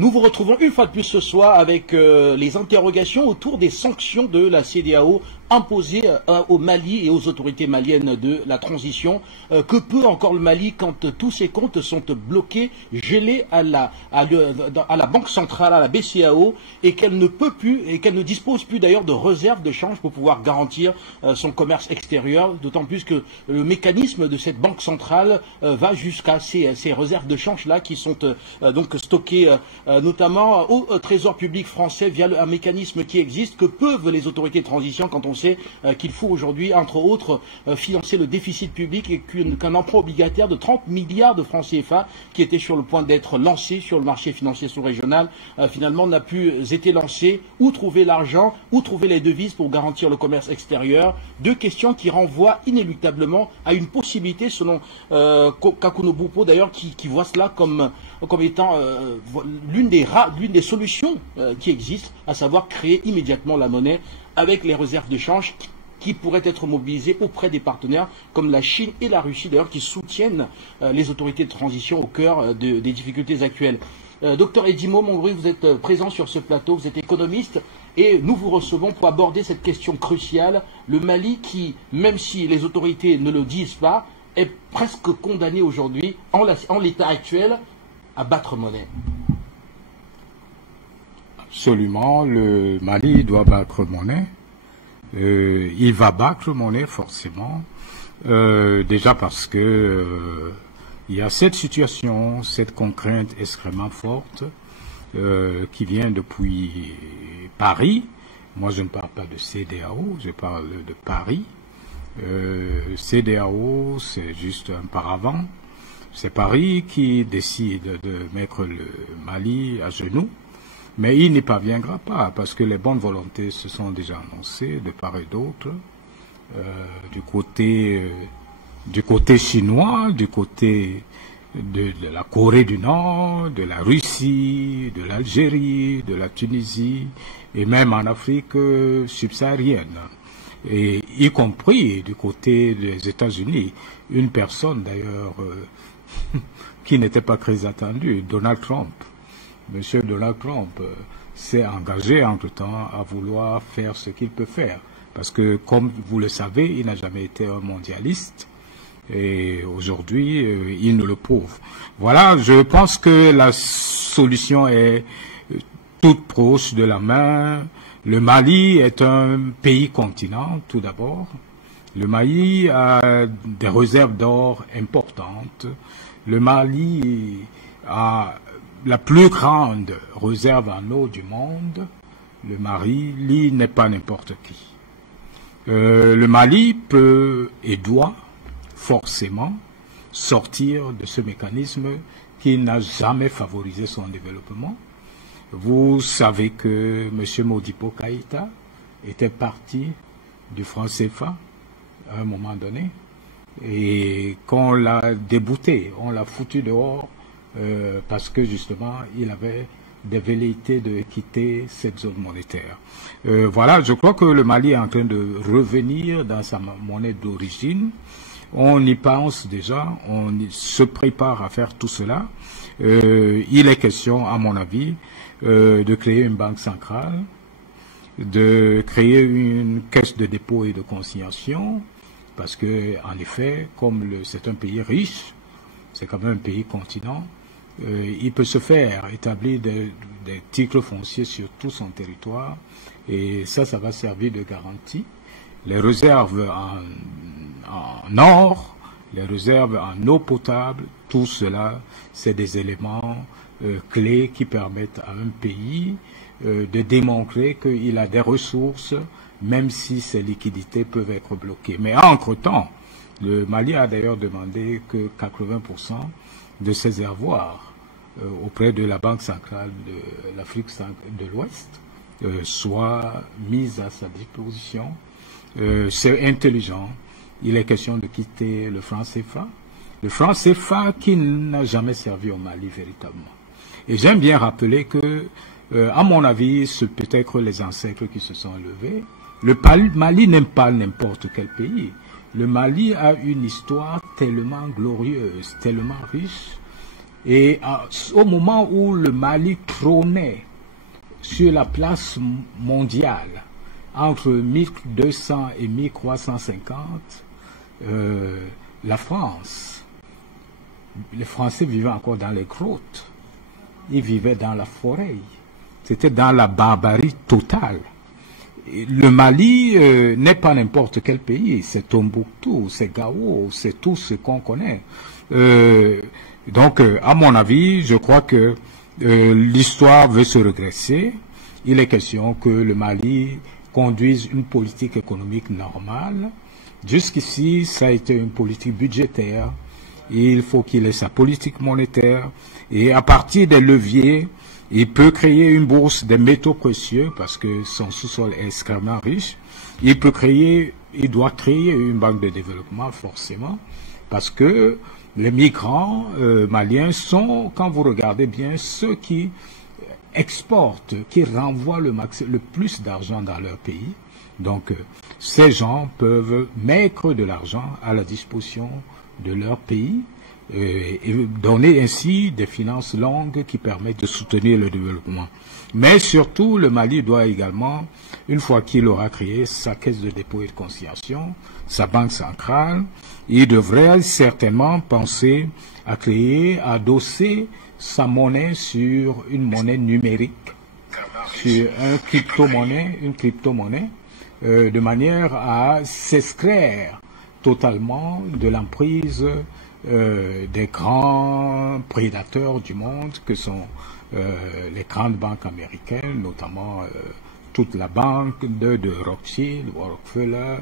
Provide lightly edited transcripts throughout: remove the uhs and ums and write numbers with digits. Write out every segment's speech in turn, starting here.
Nous vous retrouvons une fois de plus ce soir avec les interrogations autour des sanctions de la CEDEAO imposées au Mali et aux autorités maliennes de la transition. Que peut encore le Mali quand tous ses comptes sont bloqués, gelés à la Banque centrale, à la BCEAO, et qu'elle ne peut plus, et qu'elle ne dispose plus d'ailleurs de réserves de change pour pouvoir garantir son commerce extérieur, d'autant plus que le mécanisme de cette Banque centrale va jusqu'à ces réserves de change-là qui sont donc stockées notamment au Trésor public français via un mécanisme qui existe. Que peuvent les autorités de transition quand on sait qu'il faut aujourd'hui, entre autres, financer le déficit public et qu'un emprunt obligataire de 30 milliards de francs CFA qui était sur le point d'être lancé sur le marché financier sous-régional, finalement n'a plus été lancé. Où trouver l'argent, où trouver les devises pour garantir le commerce extérieur? Deux questions qui renvoient inéluctablement à une possibilité, selon Kakuno Boupo d'ailleurs, qui voit cela comme étant l'une des solutions qui existent, à savoir créer immédiatement la monnaie avec les réserves de change qui pourraient être mobilisées auprès des partenaires comme la Chine et la Russie d'ailleurs, qui soutiennent les autorités de transition au cœur des difficultés actuelles. Docteur Edimo Mongri, vous êtes présent sur ce plateau, vous êtes économiste et nous vous recevons pour aborder cette question cruciale. Le Mali qui, même si les autorités ne le disent pas, est presque condamné aujourd'hui, en l'état actuel, à battre monnaie. Absolument, le Mali doit battre monnaie. Il va battre monnaie forcément, déjà parce que il y a cette situation, cette contrainte extrêmement forte qui vient depuis Paris. Moi, je ne parle pas de CEDEAO, je parle de Paris. CEDEAO, c'est juste un paravent. C'est Paris qui décide de mettre le Mali à genoux. Mais il n'y parviendra pas, parce que les bonnes volontés se sont déjà annoncées de part et d'autre, du côté chinois, du côté de la Corée du Nord, de la Russie, de l'Algérie, de la Tunisie, et même en Afrique subsaharienne, et y compris du côté des États-Unis. Une personne d'ailleurs qui n'était pas très attendue, Donald Trump. Monsieur Donald Trump s'est engagé entre-temps à vouloir faire ce qu'il peut faire. Parce que, comme vous le savez, il n'a jamais été un mondialiste. Et aujourd'hui, il nous le prouve. Voilà, je pense que la solution est toute proche de la main. Le Mali est un pays-continent, tout d'abord. Le Mali a des réserves d'or importantes. Le Mali a la plus grande réserve en eau du monde. Le Mali n'est pas n'importe qui. Le Mali peut et doit forcément sortir de ce mécanisme qui n'a jamais favorisé son développement. Vous savez que M. Modibo Keïta était parti du franc CFA à un moment donné et qu'on l'a débouté, on l'a foutu dehors parce que justement il avait des velléités de quitter cette zone monétaire. Voilà, je crois que le Mali est en train de revenir dans sa monnaie d'origine. On y pense déjà, on se prépare à faire tout cela. Il est question, à mon avis, de créer une banque centrale, de créer une caisse de dépôt et de consignation, parce que, en effet, comme c'est un pays riche, c'est quand même un pays continent, il peut se faire établir des titres fonciers sur tout son territoire, et ça va servir de garantie. Les réserves en or, les réserves en eau potable, tout cela, c'est des éléments clés qui permettent à un pays de démontrer qu'il a des ressources, même si ses liquidités peuvent être bloquées. Mais entre-temps, le Mali a d'ailleurs demandé que 80% de ses avoirs auprès de la Banque centrale de l'Afrique de l'Ouest soient mis à sa disposition. C'est intelligent. Il est question de quitter le franc CFA. Le franc CFA qui n'a jamais servi au Mali véritablement. Et j'aime bien rappeler que, à mon avis, c'est peut-être les ancêtres qui se sont levés. Le Mali n'aime pas n'importe quel pays. Le Mali a une histoire tellement glorieuse, tellement riche, Et au moment où le Mali trônait sur la place mondiale, entre 1200 et 1350, la France, les Français vivaient encore dans les grottes, ils vivaient dans la forêt, c'était dans la barbarie totale. Le Mali n'est pas n'importe quel pays, c'est Tombouctou, c'est Gao, c'est tout ce qu'on connaît. Donc, à mon avis, je crois que l'histoire veut se regresser. Il est question que le Mali conduise une politique économique normale. Jusqu'ici, ça a été une politique budgétaire. Il faut qu'il ait sa politique monétaire. Et à partir des leviers, il peut créer une bourse des métaux précieux parce que son sous-sol est extrêmement riche. Il doit créer une banque de développement forcément parce que les migrants maliens sont, quand vous regardez bien, ceux qui exportent, qui renvoient le plus d'argent dans leur pays. Donc, ces gens peuvent mettre de l'argent à la disposition de leur pays et donner ainsi des finances longues qui permettent de soutenir le développement. Mais surtout, le Mali doit également, une fois qu'il aura créé sa caisse de dépôt et de consignation, sa banque centrale, il devrait certainement penser à créer, à adosser sa monnaie sur une monnaie numérique, sur une crypto-monnaie, de manière à s'extraire totalement de l'emprise des grands prédateurs du monde que sont les grandes banques américaines, notamment toute la banque de Rothschild, Rockefeller,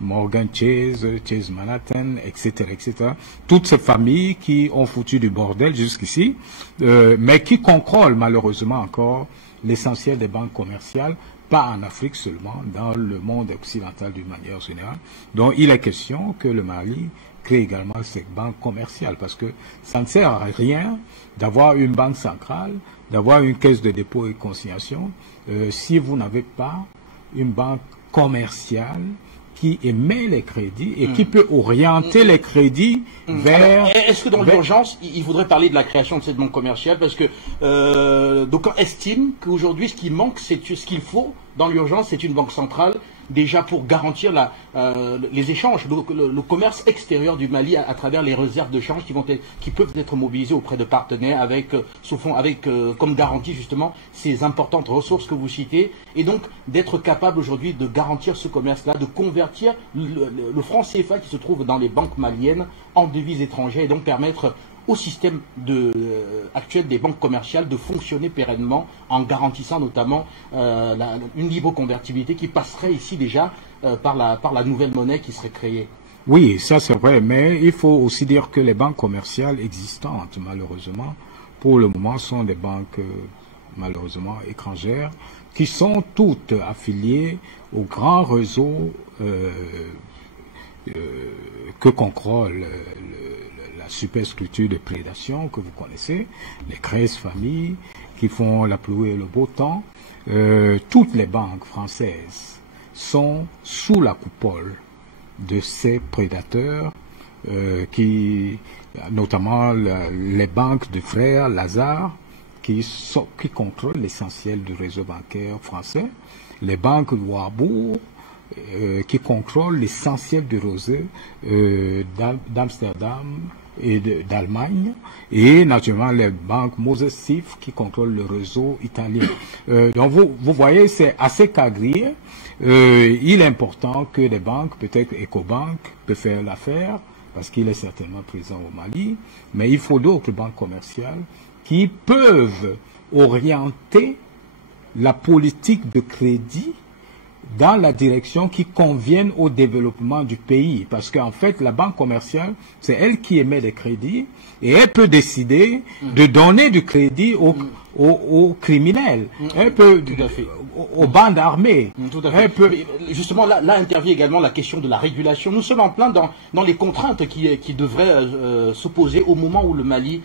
Morgan Chase, Chase Manhattan, etc., etc. Toutes ces familles qui ont foutu du bordel jusqu'ici, mais qui contrôlent malheureusement encore l'essentiel des banques commerciales, pas en Afrique seulement, dans le monde occidental d'une manière générale. Donc il est question que le Mali crée également cette banque commerciale, parce que ça ne sert à rien d'avoir une banque centrale, d'avoir une caisse de dépôt et consignation, si vous n'avez pas une banque commerciale qui émet les crédits et qui peut orienter les crédits vers... Est-ce que dans l'urgence, il faudrait parler de la création de cette banque commerciale? Parce que d'aucuns estiment qu'aujourd'hui, ce qui manque, c'est ce qu'il faut dans l'urgence, c'est une banque centrale, déjà pour garantir les échanges, le commerce extérieur du Mali à travers les réserves de change qui peuvent être mobilisées auprès de partenaires avec comme garantie justement ces importantes ressources que vous citez, et donc d'être capable aujourd'hui de garantir ce commerce-là, de convertir le franc CFA qui se trouve dans les banques maliennes en devises étrangères et donc permettre au système actuel des banques commerciales de fonctionner pérennement en garantissant notamment une libre convertibilité qui passerait ici déjà par la nouvelle monnaie qui serait créée. Oui, ça c'est vrai, mais il faut aussi dire que les banques commerciales existantes, malheureusement, pour le moment, sont des banques malheureusement étrangères qui sont toutes affiliées au grand réseau que contrôle la superstructure de prédation que vous connaissez, les 13 familles qui font la pluie et le beau temps. Toutes les banques françaises sont sous la coupole de ces prédateurs, notamment les banques de frères Lazare, qui contrôlent l'essentiel du réseau bancaire français, les banques de Warburg, qui contrôlent l'essentiel du réseau d'Amsterdam et d'Allemagne, et naturellement les banques Moses Sif qui contrôlent le réseau italien. Donc vous voyez, c'est assez quadrillé. Il est important que les banques, peut-être Ecobank peut faire l'affaire, parce qu'il est certainement présent au Mali, mais il faut d'autres banques commerciales qui peuvent orienter la politique de crédit dans la direction qui convienne au développement du pays. Parce qu'en fait, la banque commerciale, c'est elle qui émet des crédits et elle peut décider de donner du crédit aux criminels. Elle peut, aux bandes armées. Tout à fait. Justement, là intervient également la question de la régulation. Nous sommes en plein dans les contraintes qui devraient s'opposer au moment où le Mali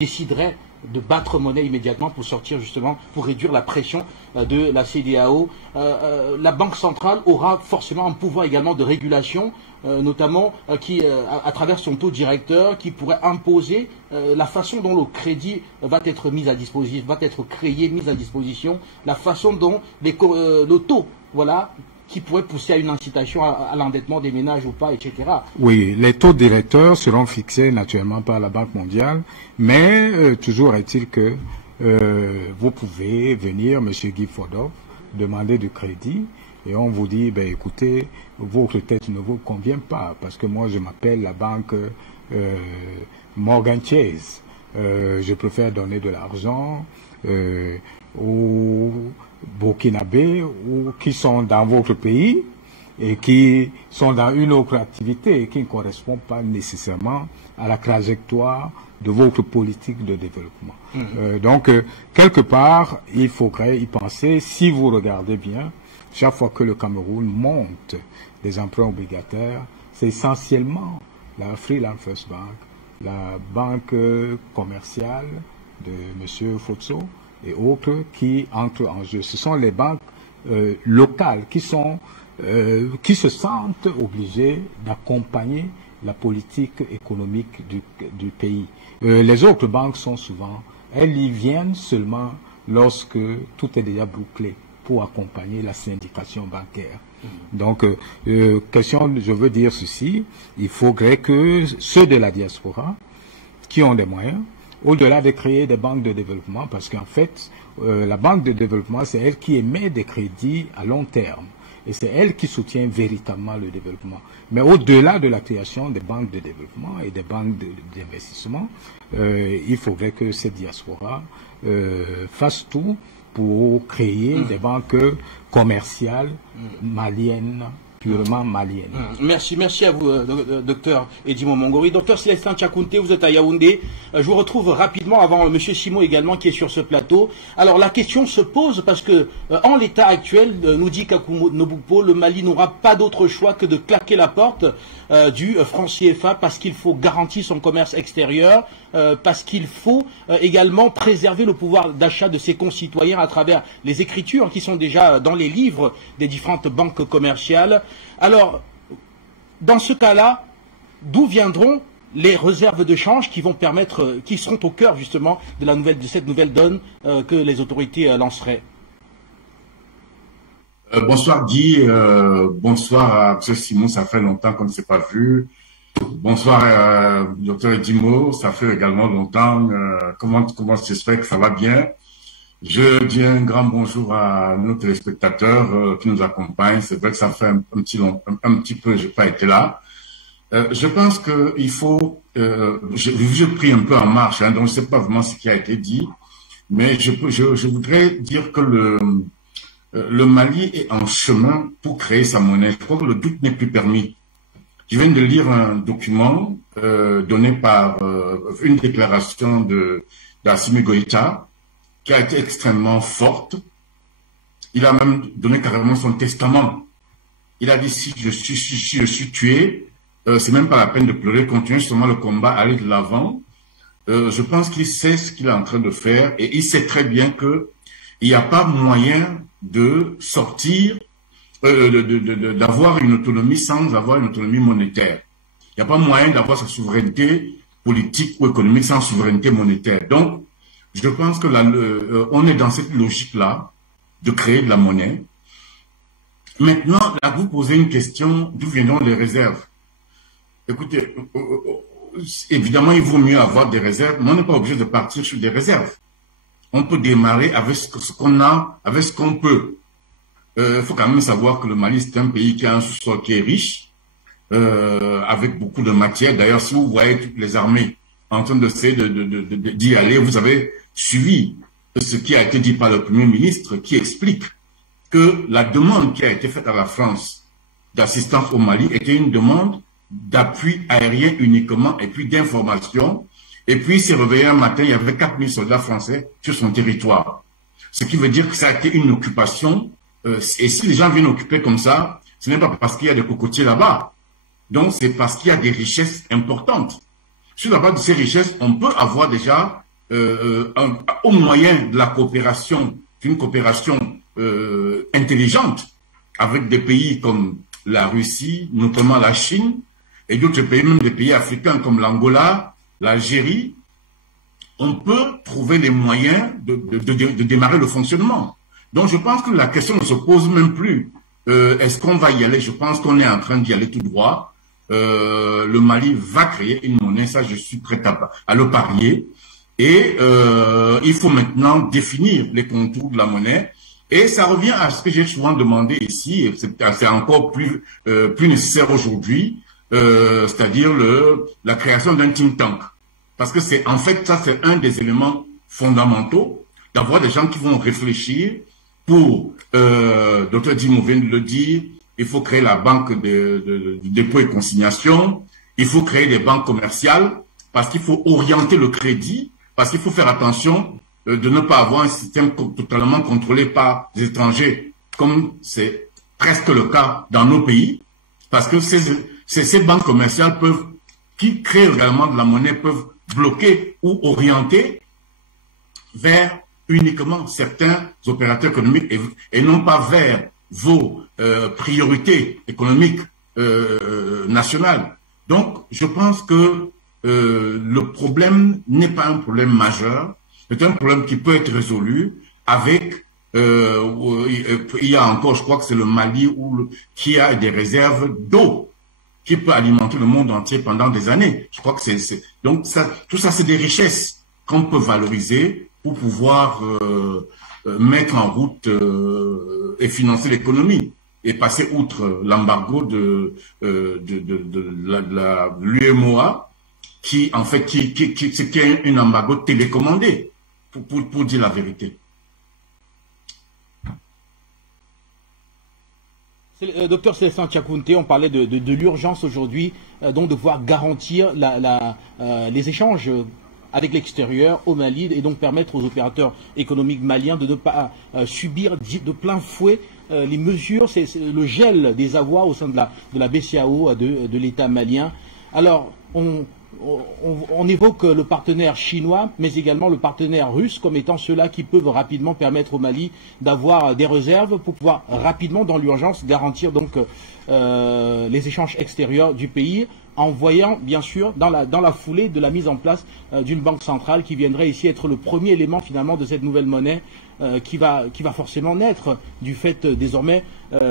déciderait de battre monnaie immédiatement pour sortir justement, pour réduire la pression de la CEDEAO. La Banque centrale aura forcément un pouvoir également de régulation, notamment à travers son taux directeur, qui pourrait imposer la façon dont le crédit va être mis à disposition, va être créé, mis à disposition, la façon dont le taux, voilà, qui pourrait pousser à une incitation à l'endettement des ménages ou pas, etc. Oui, les taux directeurs seront fixés naturellement par la Banque mondiale, mais toujours est-il que vous pouvez venir, M. Guy Fodor, demander du crédit, et on vous dit, ben écoutez, votre tête ne vous convient pas, parce que moi je m'appelle la banque Morgan Chase. Je préfère donner de l'argent aux burkinabés ou qui sont dans votre pays et qui sont dans une autre activité et qui ne correspond pas nécessairement à la trajectoire de votre politique de développement. Donc, quelque part, il faudrait y penser. Si vous regardez bien, chaque fois que le Cameroun monte des emprunts obligataires, c'est essentiellement la Freeland First Bank, la banque commerciale de M. Fotso et autres qui entrent en jeu. Ce sont les banques locales qui se sentent obligées d'accompagner la politique économique du pays. Les autres banques sont souvent, elles y viennent seulement lorsque tout est déjà bouclé pour accompagner la syndication bancaire. Donc, je veux dire ceci, il faudrait que ceux de la diaspora qui ont des moyens, au-delà de créer des banques de développement, parce qu'en fait, la banque de développement, c'est elle qui émet des crédits à long terme. Et c'est elle qui soutient véritablement le développement. Mais au-delà de la création des banques de développement et des banques d'investissement, il faudrait que cette diaspora fasse tout pour créer des banques commerciales maliennes, purement malienne. Merci à vous, docteur Edimo Mongori. Docteur Célestin Tchakounte, vous êtes à Yaoundé. Je vous retrouve rapidement avant monsieur Simon également qui est sur ce plateau. Alors la question se pose parce que en l'état actuel, nous dit Kakou Nobupo, le Mali n'aura pas d'autre choix que de claquer la porte du franc CFA parce qu'il faut garantir son commerce extérieur, parce qu'il faut également préserver le pouvoir d'achat de ses concitoyens à travers les écritures qui sont déjà dans les livres des différentes banques commerciales. Alors, dans ce cas-là, d'où viendront les réserves de change qui vont permettre, qui seront au cœur justement de cette nouvelle donne que les autorités lanceraient? Bonsoir Guy, bonsoir à M. Simon, ça fait longtemps qu'on ne s'est pas vu. Bonsoir Dr Edimo, ça fait également longtemps. Comment j'espère que ça va bien. Je dis un grand bonjour à nos téléspectateurs qui nous accompagnent. C'est vrai que ça fait un petit peu, j'ai pas été là. Je pense que il faut, je prie un peu en marche, hein, donc je sais pas vraiment ce qui a été dit, mais je voudrais dire que le Mali est en chemin pour créer sa monnaie. Je crois que le doute n'est plus permis. Je viens de lire un document donné par une déclaration d'Assimi Goïta qui a été extrêmement forte. Il a même donné carrément son testament. Il a dit si je suis tué, c'est même pas la peine de pleurer, continuer justement le combat, aller de l'avant. Je pense qu'il sait ce qu'il est en train de faire et il sait très bien que il n'y a pas moyen de sortir, d'avoir une autonomie sans avoir une autonomie monétaire. Il n'y a pas moyen d'avoir sa souveraineté politique ou économique sans souveraineté monétaire. Donc, je pense que là, on est dans cette logique-là de créer de la monnaie. Maintenant, là, vous posez une question, d'où viendront les réserves? Écoutez, évidemment, il vaut mieux avoir des réserves, mais on n'est pas obligé de partir sur des réserves. On peut démarrer avec ce qu'on a, avec ce qu'on peut. Il faut quand même savoir que le Mali, c'est un pays qui a un sous-sol qui est riche, avec beaucoup de matière. D'ailleurs, si vous voyez toutes les armées en train d'essayer d'y aller, vous avez suivi ce qui a été dit par le Premier ministre qui explique que la demande qui a été faite à la France d'assistance au Mali était une demande d'appui aérien uniquement et puis d'information. Et puis il s'est réveillé un matin, il y avait 4000 soldats français sur son territoire. Ce qui veut dire que ça a été une occupation. Et si les gens viennent occuper comme ça, ce n'est pas parce qu'il y a des cocotiers là-bas. Donc c'est parce qu'il y a des richesses importantes. Sur la base de ces richesses, on peut avoir déjà au moyen de la coopération, d'une coopération intelligente avec des pays comme la Russie, notamment la Chine, et d'autres pays, même des pays africains comme l'Angola, l'Algérie, on peut trouver les moyens de démarrer le fonctionnement. Donc je pense que la question ne se pose même plus. Est-ce qu'on va y aller? Je pense qu'on est en train d'y aller tout droit. Le Mali va créer une monnaie, ça je suis prêt à le parier. Et il faut maintenant définir les contours de la monnaie. Et ça revient à ce que j'ai souvent demandé ici, et c'est encore plus nécessaire aujourd'hui, c'est-à-dire la création d'un think tank. Parce que c'est en fait ça, c'est un des éléments fondamentaux, d'avoir des gens qui vont réfléchir pour, Dr Dimo vient de le dire, il faut créer la banque du dépôt et consignation, il faut créer des banques commerciales, parce qu'il faut orienter le crédit, parce qu'il faut faire attention de ne pas avoir un système totalement contrôlé par des étrangers, comme c'est presque le cas dans nos pays, parce que ces banques commerciales qui créent réellement de la monnaie, peuvent bloquer ou orienter vers uniquement certains opérateurs économiques et non pas vers vos priorités économiques nationales. Donc, je pense que le problème n'est pas un problème majeur, c'est un problème qui peut être résolu avec, il y a encore, je crois que c'est le Mali qui a des réserves d'eau qui peut alimenter le monde entier pendant des années. Je crois que donc tout ça c'est des richesses qu'on peut valoriser pour pouvoir mettre en route et financer l'économie et passer outre l'embargo de l'UEMOA qui en fait qui est un embargo télécommandé pour dire la vérité. Docteur Célestin Tchakounté, on parlait de l'urgence aujourd'hui, donc de pouvoir garantir les échanges avec l'extérieur au Mali et donc permettre aux opérateurs économiques maliens de ne pas subir de plein fouet les mesures, c'est le gel des avoirs au sein de la BCEAO de l'État malien. Alors, on évoque le partenaire chinois, mais également le partenaire russe comme étant ceux-là qui peuvent rapidement permettre au Mali d'avoir des réserves pour pouvoir rapidement, dans l'urgence, garantir donc les échanges extérieurs du pays, en voyant bien sûr dans la foulée de la mise en place d'une banque centrale qui viendrait ici être le premier élément finalement de cette nouvelle monnaie qui va forcément naître du fait désormais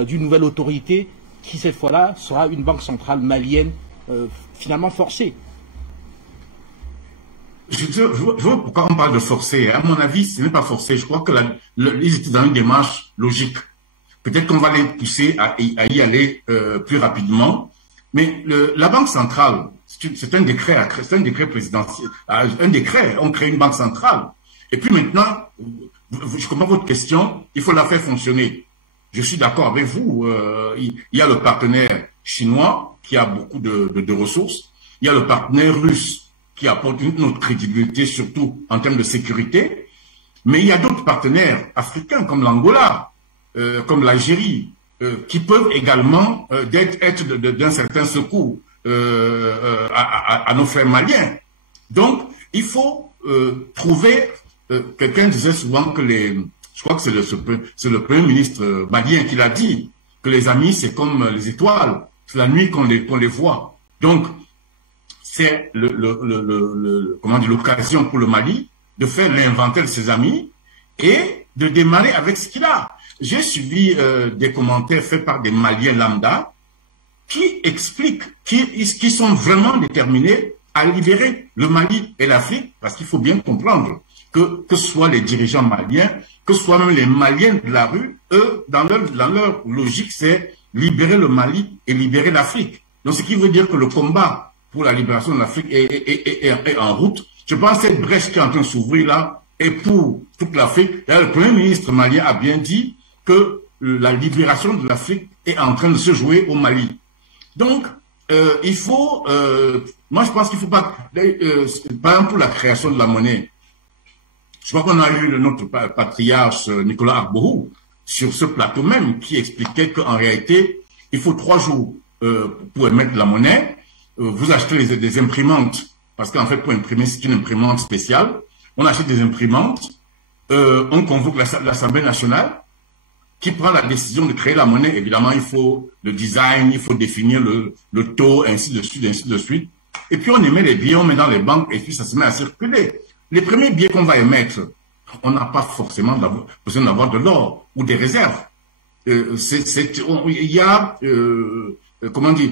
d'une nouvelle autorité qui cette fois-là sera une banque centrale malienne finalement forcée. Je vois pourquoi on parle de forcer. À mon avis, ce n'est pas forcé. Je crois que ils étaient dans une démarche logique. Peut-être qu'on va les pousser à y aller plus rapidement. Mais la Banque centrale, c'est un décret présidentiel. Un décret, on crée une banque centrale. Et puis maintenant, je comprends votre question, il faut la faire fonctionner. Je suis d'accord avec vous. Il y a le partenaire chinois qui a beaucoup de ressources. Il y a le partenaire russe qui apporte une autre crédibilité, surtout en termes de sécurité. Mais il y a d'autres partenaires africains comme l'Angola, comme l'Algérie, qui peuvent également être d'un certain secours à nos frères maliens. Donc, il faut trouver, quelqu'un disait souvent que je crois que c'est le Premier ministre malien qui l'a dit, que les amis c'est comme les étoiles, c'est la nuit qu'on les voit. Donc, c'est l'occasion pour le Mali de faire l'inventaire de ses amis et de démarrer avec ce qu'il a. J'ai suivi des commentaires faits par des Maliens lambda qui expliquent, qui sont vraiment déterminés à libérer le Mali et l'Afrique, parce qu'il faut bien comprendre que ce soit les dirigeants maliens, que ce soit même les Maliens de la rue, eux, dans leur logique, c'est libérer le Mali et libérer l'Afrique. Donc, ce qui veut dire que le combat pour la libération de l'Afrique est en route. Je pense que cette brèche qui est en train de s'ouvrir là est pour toute l'Afrique. Le Premier ministre malien a bien dit que la libération de l'Afrique est en train de se jouer au Mali. Donc, il faut... moi, je pense qu'il ne faut pas... par exemple, pour la création de la monnaie, je crois qu'on a eu notre patriarche Nicolas Arbourou sur ce plateau même qui expliquait qu'en réalité, il faut 3 jours pour émettre la monnaie. Vous achetez des imprimantes, parce qu'en fait, pour imprimer, c'est une imprimante spéciale. on achète des imprimantes, on convoque l'Assemblée nationale, qui prend la décision de créer la monnaie. Évidemment, il faut le design, il faut définir le taux, ainsi de suite, ainsi de suite. Et puis on émet les billets, on met dans les banques, et puis ça se met à circuler. Les premiers billets qu'on va émettre, on n'a pas forcément besoin d'avoir de l'or ou des réserves. Il y a, comment dire,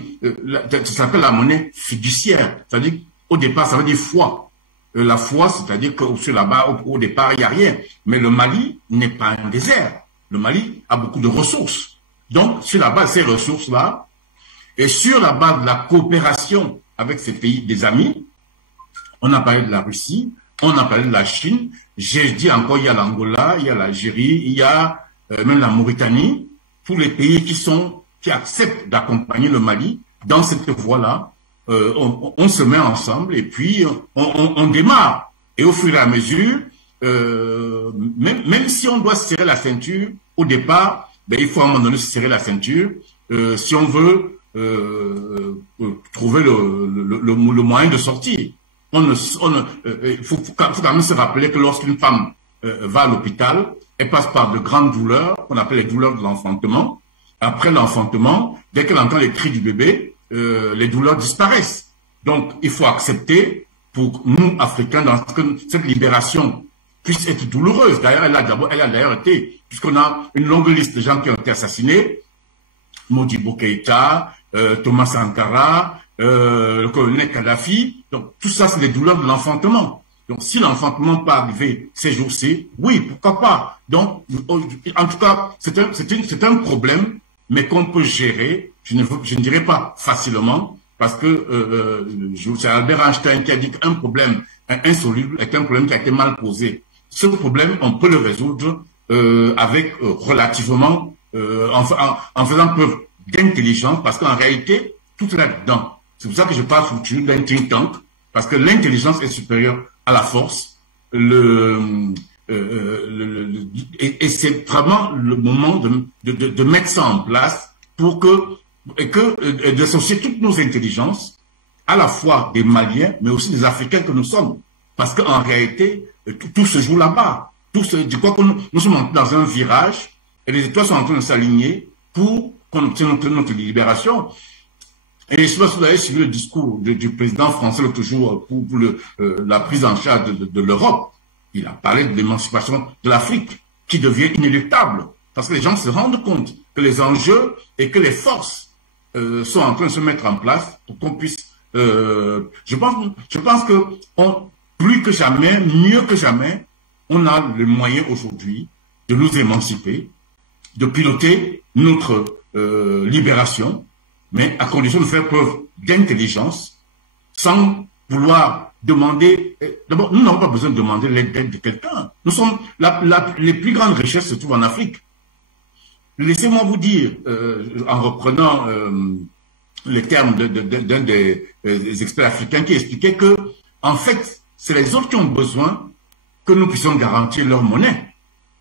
ça s'appelle la monnaie fiduciaire. C'est-à-dire, au départ, ça veut dire foi. La foi, c'est-à-dire que sur la base, au départ, il n'y a rien. Mais le Mali n'est pas un désert. Le Mali a beaucoup de ressources. Donc, sur la base de ces ressources-là, et sur la base de la coopération avec ces pays des amis, on a parlé de la Russie, on a parlé de la Chine, j'ai dit encore, il y a l'Angola, il y a l'Algérie, il y a même la Mauritanie, tous les pays qui acceptent d'accompagner le Mali dans cette voie-là, on se met ensemble et puis on démarre. Et au fur et à mesure, même si on doit serrer la ceinture, au départ, ben, il faut à un moment donné se serrer la ceinture, si on veut trouver le moyen de sortir. Il faut quand même se rappeler que lorsqu'une femme va à l'hôpital, elle passe par de grandes douleurs, qu'on appelle les douleurs de l'enfantement. Après l'enfantement, dès qu'elle entend les cris du bébé, les douleurs disparaissent. Donc, il faut accepter, pour nous, Africains, que cette libération puisse être douloureuse. D'ailleurs, elle a d'ailleurs été, puisqu'on a une longue liste de gens qui ont été assassinés, Modibo Keïta, Thomas Sankara, le colonel Kadhafi. Donc, tout ça, c'est des douleurs de l'enfantement. Donc, si l'enfantement peut arriver ces jours-ci, oui, pourquoi pas. Donc, en tout cas, c'est un problème, mais qu'on peut gérer, je ne dirais pas facilement, parce que c'est Albert Einstein qui a dit qu'un problème insoluble est un problème qui a été mal posé. Ce problème, on peut le résoudre avec relativement, en faisant preuve d'intelligence, parce qu'en réalité, tout est là-dedans. C'est pour ça que je parle surtout d'un think tank, parce que l'intelligence est supérieure à la force, et c'est vraiment le moment de mettre ça en place pour d'associer toutes nos intelligences, à la fois des Maliens, mais aussi des Africains que nous sommes. Parce qu'en réalité, tout se joue là-bas. Je crois que nous sommes entrés dans un virage, et les étoiles sont en train de s'aligner pour qu'on obtienne notre libération. Et je ne sais pas si vous avez suivi le discours du président français l'autre jour pour la prise en charge de l'Europe. Il a parlé de l'émancipation de l'Afrique, qui devient inéluctable. Parce que les gens se rendent compte que les enjeux et que les forces sont en train de se mettre en place pour qu'on puisse... je pense que plus que jamais, mieux que jamais, on a le moyen aujourd'hui de nous émanciper, de piloter notre libération, mais à condition de faire preuve d'intelligence, sans vouloir demander... D'abord, nous n'avons pas besoin de demander l'aide de quelqu'un. Nous sommes... les plus grandes richesses se trouvent en Afrique. Laissez-moi vous dire, en reprenant les termes d'un des experts africains qui expliquait que, en fait, c'est les autres qui ont besoin que nous puissions garantir leur monnaie.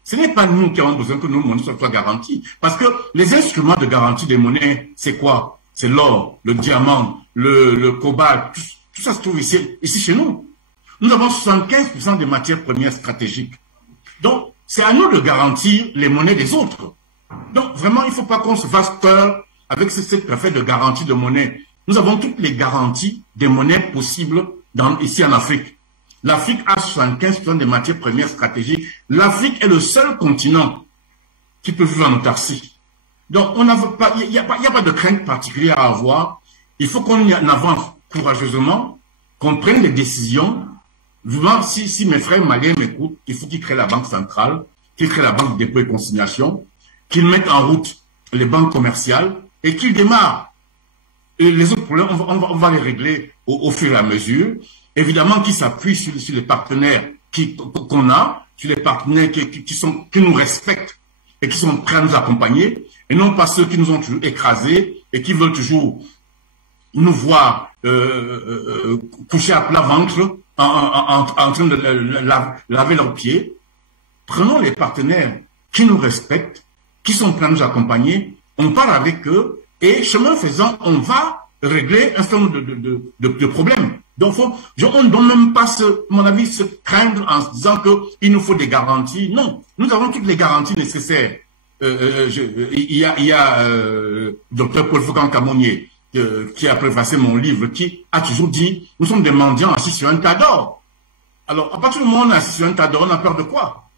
Ce n'est pas nous qui avons besoin que nos monnaies soient garanties. Parce que les instruments de garantie des monnaies, c'est quoi? C'est l'or, le diamant, le cobalt, tout ça se trouve ici chez nous. Nous avons 75% des matières premières stratégiques. Donc, c'est à nous de garantir les monnaies des autres. Donc, vraiment, il ne faut pas qu'on se fasse peur avec cette affaire de garantie de monnaie. Nous avons toutes les garanties des monnaies possibles ici en Afrique. L'Afrique a 75% des matières premières stratégiques. L'Afrique est le seul continent qui peut vivre en autarcie. Donc, il n'y a pas de crainte particulière à avoir. Il faut qu'on y avance courageusement, qu'on prenne des décisions. Vraiment, si mes frères maliens m'écoutent, il faut qu'ils créent la banque centrale, qu'ils créent la banque de dépôt et consignation, qu'ils mettent en route les banques commerciales et qu'ils démarrent. Et les autres problèmes, on va les régler au fur et à mesure. Évidemment, qu'ils s'appuient sur les partenaires qu'on a, sur les partenaires qui nous respectent et qui sont prêts à nous accompagner, et non pas ceux qui nous ont toujours écrasés et qui veulent toujours nous voir coucher à plat ventre en train de laver leurs pieds. Prenons les partenaires qui nous respectent, qui sont prêts à nous accompagner, on parle avec eux, et chemin faisant, on va régler un certain nombre de problèmes. Donc, on ne doit même pas, à mon avis, se craindre en se disant qu'il nous faut des garanties. Non, nous avons toutes les garanties nécessaires. Il y a Dr Paul Foucan-Camonier, qui a préfacé mon livre, qui a toujours dit, nous sommes des mendiants assis sur un tas d'or. Alors, à partir du moment où on est assis sur un tas d'or, on a peur de quoi?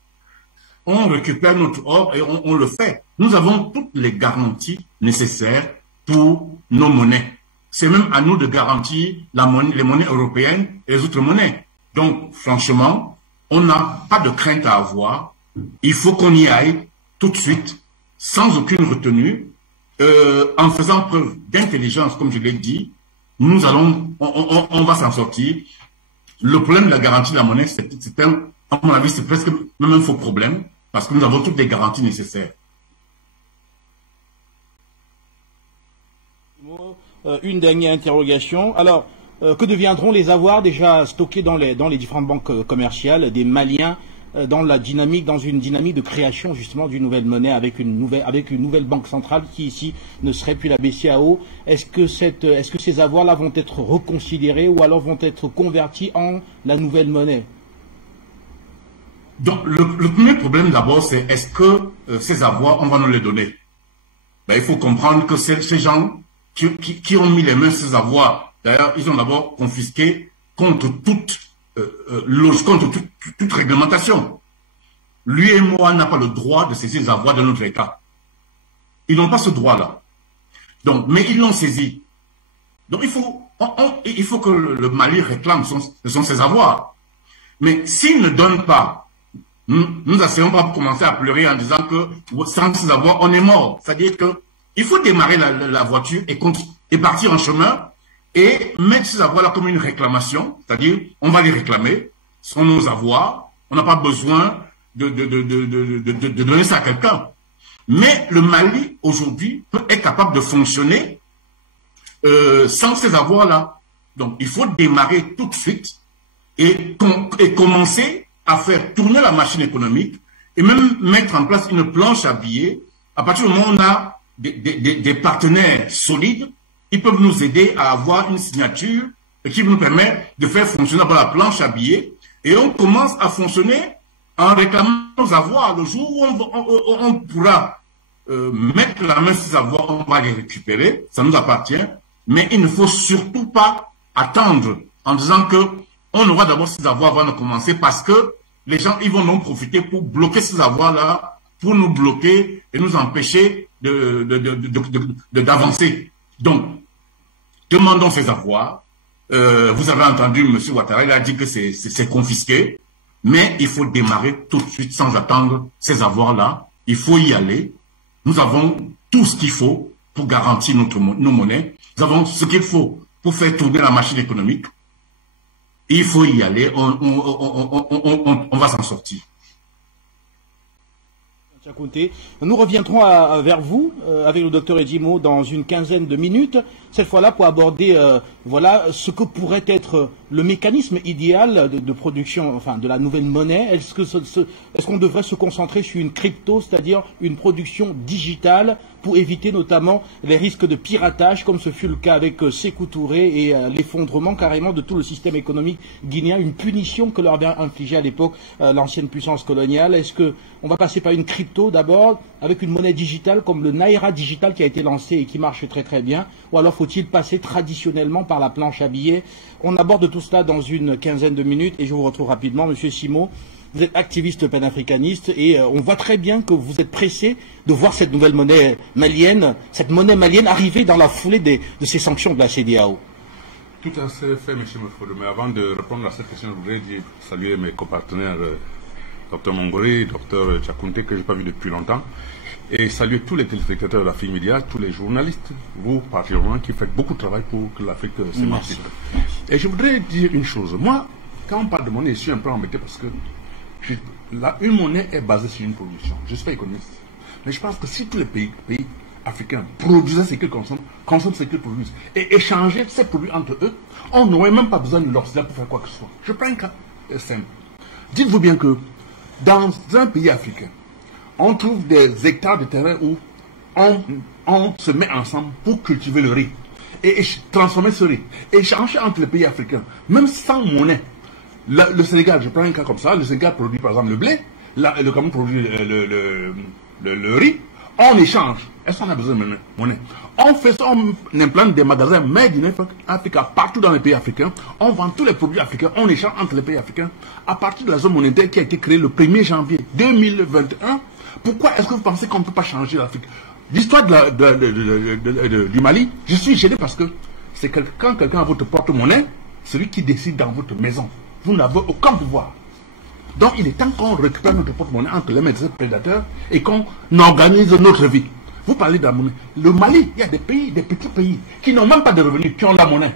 On récupère notre or et on le fait. Nous avons toutes les garanties nécessaires pour nos monnaies. C'est même à nous de garantir les monnaies européennes et les autres monnaies. Donc, franchement, on n'a pas de crainte à avoir. Il faut qu'on y aille tout de suite, sans aucune retenue, en faisant preuve d'intelligence, comme je l'ai dit. On va s'en sortir. Le problème de la garantie de la monnaie, à mon avis, c'est presque même un faux problème, parce que nous avons toutes les garanties nécessaires. Une dernière interrogation. Alors, que deviendront les avoirs déjà stockés dans les différentes banques commerciales des Maliens dans une dynamique de création justement d'une nouvelle monnaie avec une nouvelle banque centrale qui ici ne serait plus la BCEAO? Est-ce que ces avoirs-là vont être reconsidérés ou alors vont être convertis en la nouvelle monnaie? Donc, le premier problème d'abord, c'est est-ce que ces avoirs, on va nous les donner? Ben, il faut comprendre que ces gens qui ont mis les mains sur ces avoirs, d'ailleurs, ils ont d'abord confisqué contre toute réglementation. Lui et moi n'a pas le droit de saisir les avoirs de notre État. Ils n'ont pas ce droit-là. Donc, mais ils l'ont saisi. Donc, il faut que le Mali réclame ses avoirs. Mais s'ils ne donnent pas, nous n'essayons pas de commencer à pleurer en disant que sans ces avoirs, on est mort. C'est-à-dire que il faut démarrer la voiture et partir en chemin et mettre ces avoirs-là comme une réclamation. C'est-à-dire, on va les réclamer, ce sont nos avoirs, on n'a pas besoin de donner ça à quelqu'un. Mais le Mali, aujourd'hui, est capable de fonctionner sans ces avoirs-là. Donc, il faut démarrer tout de suite et commencer à faire tourner la machine économique et même mettre en place une planche à billets. À partir du moment où on a des partenaires solides, ils peuvent nous aider à avoir une signature qui nous permet de faire fonctionner la planche à billets et on commence à fonctionner en réclamant nos avoirs. Le jour où on pourra mettre la main sur ces avoirs, on va les récupérer, ça nous appartient, mais il ne faut surtout pas attendre en disant que on aura d'abord ces avoirs avant de commencer parce que les gens ils vont donc profiter pour bloquer ces avoirs-là, pour nous bloquer et nous empêcher d'avancer. Donc, demandons ces avoirs. Vous avez entendu M. Ouattara, il a dit que c'est confisqué, mais il faut démarrer tout de suite sans attendre ces avoirs-là. Il faut y aller. Nous avons tout ce qu'il faut pour garantir nos monnaies. Nous avons ce qu'il faut pour faire tourner la machine économique. Il faut y aller. On va s'en sortir. Nous reviendrons vers vous avec le docteur Edimo dans une quinzaine de minutes, cette fois-là pour aborder voilà ce que pourrait être le mécanisme idéal de production, enfin de la nouvelle monnaie. Est-ce qu'on devrait se concentrer sur une crypto, c'est-à-dire une production digitale pour éviter notamment les risques de piratage, comme ce fut le cas avec Sékou Touré et l'effondrement carrément de tout le système économique guinéen, une punition que leur avait infligée à l'époque l'ancienne puissance coloniale. Est-ce qu'on va passer par une crypto d'abord, avec une monnaie digitale comme le Naira digital qui a été lancé et qui marche très très bien, ou alors faut-il passer traditionnellement par la planche à billets? On aborde tout cela dans une quinzaine de minutes et je vous retrouve rapidement. Monsieur Simon, vous êtes activiste panafricaniste et on voit très bien que vous êtes pressé de voir cette nouvelle monnaie malienne, arriver dans la foulée de ces sanctions de la CEDEAO. Tout à fait, M. Mefodou. Mais avant de répondre à cette question, je voudrais saluer mes copartenaires, Dr Mongoré, Dr Tchakounté, que je n'ai pas vu depuis longtemps, et saluer tous les téléspectateurs de l'Afrique Média, tous les journalistes, vous particulièrement, qui faites beaucoup de travail pour que l'Afrique s'émancipe. Et je voudrais dire une chose. Moi, quand on parle de monnaie, je suis un peu embêté parce que une monnaie est basée sur une production. Je suis économiste. Mais je pense que si tous les pays africains produisaient ce qu'ils consomment ce qu'ils produisent, et échangeaient ces produits entre eux, on n'aurait même pas besoin de l'Occident pour faire quoi que ce soit. Je prends un cas simple. Dites-vous bien que dans un pays africain, on trouve des hectares de terrain où on se met ensemble pour cultiver le riz. et transformer ce riz, échanger entre les pays africains, même sans monnaie. Le Sénégal, je prends un cas comme ça, le Sénégal produit par exemple le blé, le Cameroun produit le riz, on échange. Est-ce qu'on a besoin de monnaie? On fait ça, on implante des magasins Made in Africa partout dans les pays africains. On vend tous les produits africains, on échange entre les pays africains à partir de la zone monétaire qui a été créée le 1er janvier 2021. Pourquoi est-ce que vous pensez qu'on ne peut pas changer l'Afrique? L'histoire du Mali, je suis gêné parce que c'est quand quelqu'un a votre porte-monnaie, c'est lui qui décide dans votre maison. Vous n'avez aucun pouvoir. Donc il est temps qu'on récupère notre porte-monnaie entre les mains des prédateurs et qu'on organise notre vie. Vous parlez de la monnaie. Le Mali, il y a des pays, des petits pays, qui n'ont même pas de revenus, qui ont la monnaie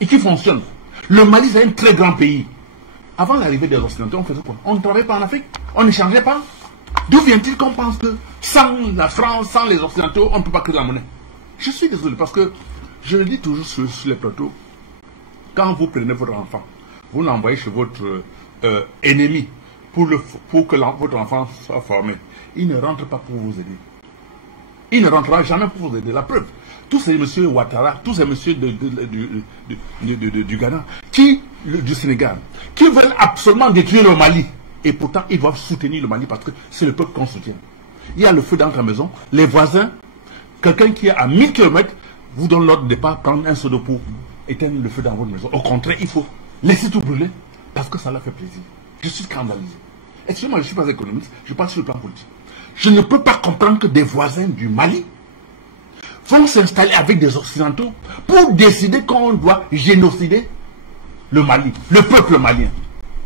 et qui fonctionnent. Le Mali, c'est un très grand pays. Avant l'arrivée des Occidentaux, on faisait quoi? On ne travaillait pas en Afrique? On n'échangeait pas? D'où vient-il qu'on pense que sans la France, sans les Occidentaux, on ne peut pas créer la monnaie? Je suis désolé parce que je le dis toujours sur les plateaux, quand vous prenez votre enfant, vous l'envoyez chez votre ennemi pour que votre enfant soit formé. Il ne rentre pas pour vous aider. Il ne rentrera jamais pour vous aider. La preuve, tous ces messieurs Ouattara, tous ces messieurs du Ghana, du Sénégal, qui veulent absolument détruire le Mali. Et pourtant, ils doivent soutenir le Mali parce que c'est le peuple qu'on soutient. Il y a le feu dans ta maison, les voisins, quelqu'un qui est à 1000 km, vous donne l'ordre de ne pas prendre un seau d'eau pour éteindre le feu dans votre maison. Au contraire, il faut laisser tout brûler parce que ça leur fait plaisir. Je suis scandalisé. Excusez-moi, je ne suis pas économiste, je parle sur le plan politique. Je ne peux pas comprendre que des voisins du Mali vont s'installer avec des Occidentaux pour décider qu'on doit génocider le Mali, le peuple malien.